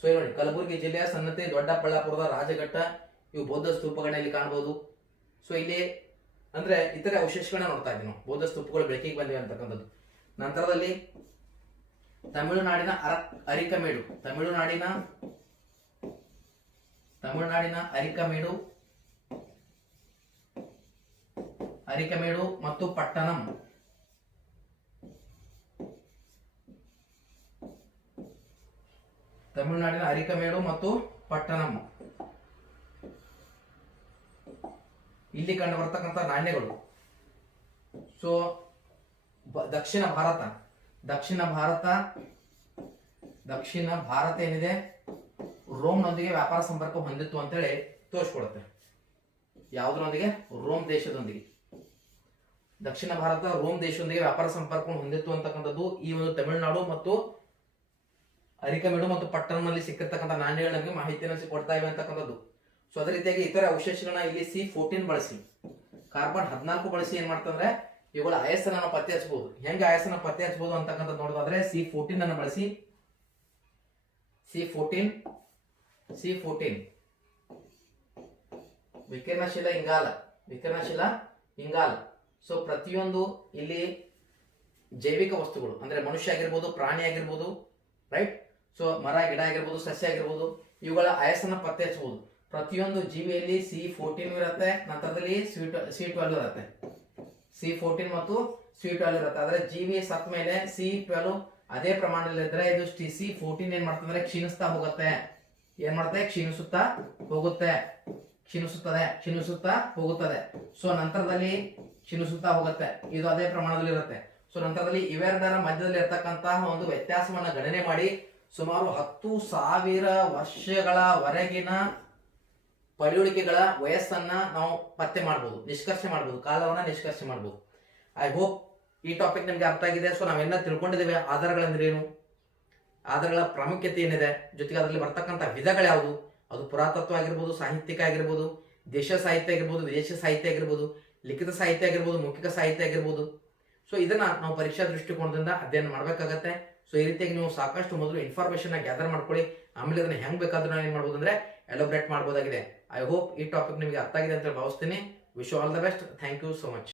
ಸೊ ನೋಡಿ, ಕಲಬುರಗಿ ಜಿಲ್ಲೆಯ ಸನ್ನತಿ, ದೊಡ್ಡಬಳ್ಳಾಪುರದ ರಾಜಘಟ್ಟ, ಇವು ಬೌದ್ಧ ಸ್ತೂಪಗಳನ್ನ ಇಲ್ಲಿ ಕಾಣಬಹುದು. ಸೊ ಇಲ್ಲಿ ಅಂದ್ರೆ ಇತರೆ ಅವಶೇಷಗಳನ್ನ ನೋಡ್ತಾ ಇದ್ದೀವಿ ನಾವು, ಬೌದ್ಧ ಸ್ತೂಪಗಳು ಬೆಳಕಿಗೆ ಬಂದಿವೆ ಅಂತಕ್ಕಂಥದ್ದು. ನಂತರದಲ್ಲಿ ತಮಿಳುನಾಡಿನ ಅರಿಕಮೇಡು, ಅರಿಕಮೇಡು ಮತ್ತು ಪಟ್ಟಣಂ. ತಮಿಳುನಾಡಿನ ಅರಿಕಮೇಡು ಮತ್ತು ಪಟ್ಟಣಂ ಇಲ್ಲಿ ಕಂಡು ಬರ್ತಕ್ಕಂಥ ನಾಣ್ಯಗಳು. ಸೊ ದಕ್ಷಿಣ ಭಾರತ ಏನಿದೆ ರೋಮ್ನೊಂದಿಗೆ ವ್ಯಾಪಾರ ಸಂಪರ್ಕ ಹೊಂದಿತ್ತು ಅಂತೇಳಿ ತೋರಿಸ್ಕೊಡುತ್ತೆ. ಯಾವುದರೊಂದಿಗೆ? ರೋಮ್ ದೇಶದೊಂದಿಗೆ. ದಕ್ಷಿಣ ಭಾರತ ರೋಮ್ ದೇಶದೊಂದಿಗೆ ವ್ಯಾಪಾರ ಸಂಪರ್ಕವನ್ನು ಹೊಂದಿತ್ತು ಅಂತಕ್ಕಂಥದ್ದು ಈ ಒಂದು ತಮಿಳುನಾಡು ಮತ್ತು ಅರಿಕಮೇಡು ಮತ್ತು ಪಟ್ಟಣಂನಲ್ಲಿ ಸಿಕ್ಕಿರ್ತಕ್ಕಂಥ ನಾಣ್ಯಗಳ ನಮಗೆ ಮಾಹಿತಿಯನ್ನು ಕೊಡ್ತಾ ಇವೆ ಅಂತಕ್ಕಂಥದ್ದು. ಸೊ ಅದೇ ರೀತಿಯಾಗಿ ಇತರ ಅವಶೇಷಗಳನ್ನ ಇಲ್ಲಿ C14 ಬಳಸಿ, ಕಾರ್ಬನ್ 14 ಬಳಸಿ ಏನ್ ಮಾಡ್ತಂದ್ರೆ ಇವುಗಳ ಆಯಸ್ಸನ್ನ ನಾವು ಪತ್ತೆ ಹಚ್ಚಬಹುದು. ಹೆಂಗೆ ಆಯಸ್ಸನ್ನ ಪತ್ತೆ ಹಚ್ಚಬಹುದು ಅಂತಕ್ಕಂಥದ್ದು ನೋಡೋದಾದ್ರೆ C14 ಅನ್ನು ಬಳಸಿ. C14 ವಿಕಿರಣಶೀಲ ಇಂಗಾಲ. ಸೊ ಪ್ರತಿಯೊಂದು ಇಲ್ಲಿ ಜೈವಿಕ ವಸ್ತುಗಳು ಅಂದ್ರೆ ಮನುಷ್ಯ ಆಗಿರ್ಬೋದು, ಪ್ರಾಣಿ ಆಗಿರ್ಬೋದು, ರೈಟ್. ಸೊ ಮರ ಗಿಡ ಆಗಿರ್ಬೋದು, ಸಸ್ಯ ಆಗಿರ್ಬೋದು, ಇವುಗಳ ಆಯಸ್ಸನ್ನ ಪತ್ತೆ ಹಚ್ಚಬಹುದು. ಪ್ರತಿಯೊಂದು ಜೀವಿಯಲ್ಲಿ C14 ಇರುತ್ತೆ, ನಂತರದಲ್ಲಿ C12 ಇರುತ್ತೆ. C14 ಮತ್ತು C12 ಇರುತ್ತೆ. ಆದ್ರೆ ಜೀವಿ ಸತ್ತ ಮೇಲೆ C12 ಅದೇ ಪ್ರಮಾಣದಲ್ಲಿ ಇದ್ರೆ ಇದು C14 ಏನ್ ಮಾಡ್ತಂದ್ರೆ ಕ್ಷೀಣಿಸ್ತಾ ಹೋಗುತ್ತೆ. ಕ್ಷೀಣಿಸುತ್ತಾ ಹೋಗುತ್ತದೆ. ಸೊ ನಂತರದಲ್ಲಿ ಕ್ಷೀಣಿಸುತ್ತಾ ಹೋಗುತ್ತೆ, ಇದು ಅದೇ ಪ್ರಮಾಣದಲ್ಲಿ ಇರುತ್ತೆ. ಸೊ ನಂತರದಲ್ಲಿ ಇವೆರಡರ ಮಧ್ಯದಲ್ಲಿ ಇರತಕ್ಕಂತಹ ಒಂದು ವ್ಯತ್ಯಾಸವನ್ನ ಗಣನೆ ಮಾಡಿ ಸುಮಾರು 10,000 ವರ್ಷಗಳವರೆಗಿನ ಪಳೆಯುಳಿಕೆಗಳ ವಯಸ್ಸನ್ನ ನಾವು ಪತ್ತೆ ಮಾಡಬಹುದು, ನಿಷ್ಕರ್ಷೆ ಮಾಡಬಹುದು, ಕಾಲವನ್ನ ನಿಷ್ಕರ್ಷೆ ಮಾಡಬಹುದು. ಐ ಹೋಪ್ ಈ ಟಾಪಿಕ್ ನಿಮ್ಗೆ ಅರ್ಥ ಆಗಿದೆ. ಸೊ ನಾವೆಲ್ಲ ತಿಳ್ಕೊಂಡಿದ್ದೇವೆ ಆಧಾರಗಳಂದ್ರೆ ಏನು, ಆಧಾರಗಳ ಪ್ರಾಮುಖ್ಯತೆ ಏನಿದೆ, ಜೊತೆಗೆ ಅದರಲ್ಲಿ ಬರ್ತಕ್ಕಂಥ ವಿಧಗಳು ಯಾವುದು, ಅದು ಪುರಾತತ್ವ ಆಗಿರ್ಬೋದು, ಸಾಹಿತ್ಯಿಕ ಆಗಿರ್ಬೋದು, ದೇಶ ಸಾಹಿತ್ಯ ಆಗಿರ್ಬೋದು, ವಿದೇಶ ಸಾಹಿತ್ಯ ಆಗಿರ್ಬೋದು, ಲಿಖಿತ ಸಾಹಿತ್ಯ ಆಗಿರ್ಬೋದು, ಮೌಖಿಕ ಸಾಹಿತ್ಯ ಆಗಿರ್ಬೋದು. ಸೊ ಇದನ್ನ ನಾವು ಪರೀಕ್ಷಾ ದೃಷ್ಟಿಕೋನದಿಂದ ಅಧ್ಯಯನ ಮಾಡಬೇಕಾಗತ್ತೆ. ಸೊ ಈ ರೀತಿಯಾಗಿ ನೀವು ಸಾಕಷ್ಟು ಮೊದಲು ಇನ್ಫಾರ್ಮೇಶನ್ ಗ್ಯಾದರ್ ಮಾಡ್ಕೊಳ್ಳಿ, ಆಮೇಲೆ ಅದನ್ನ ಹೆಂಗ್ ಬೇಕಾದ್ರೂ ನಾನು ಏನ್ ಮಾಡ್ಬೋದು ಅಂದ್ರೆ ಎಲೋಬ್ರೇಟ್ ಮಾಡ್ಬೋದಾಗಿದೆ. ಐ ಹೋಪ್ ಈ ಟಾಪಿಕ್ ನಿಮಗೆ ಅರ್ಥ ಆಗಿದೆ ಅಂತ ಭಾವಿಸ್ತೀನಿ. Wish all the best. Thank you so much.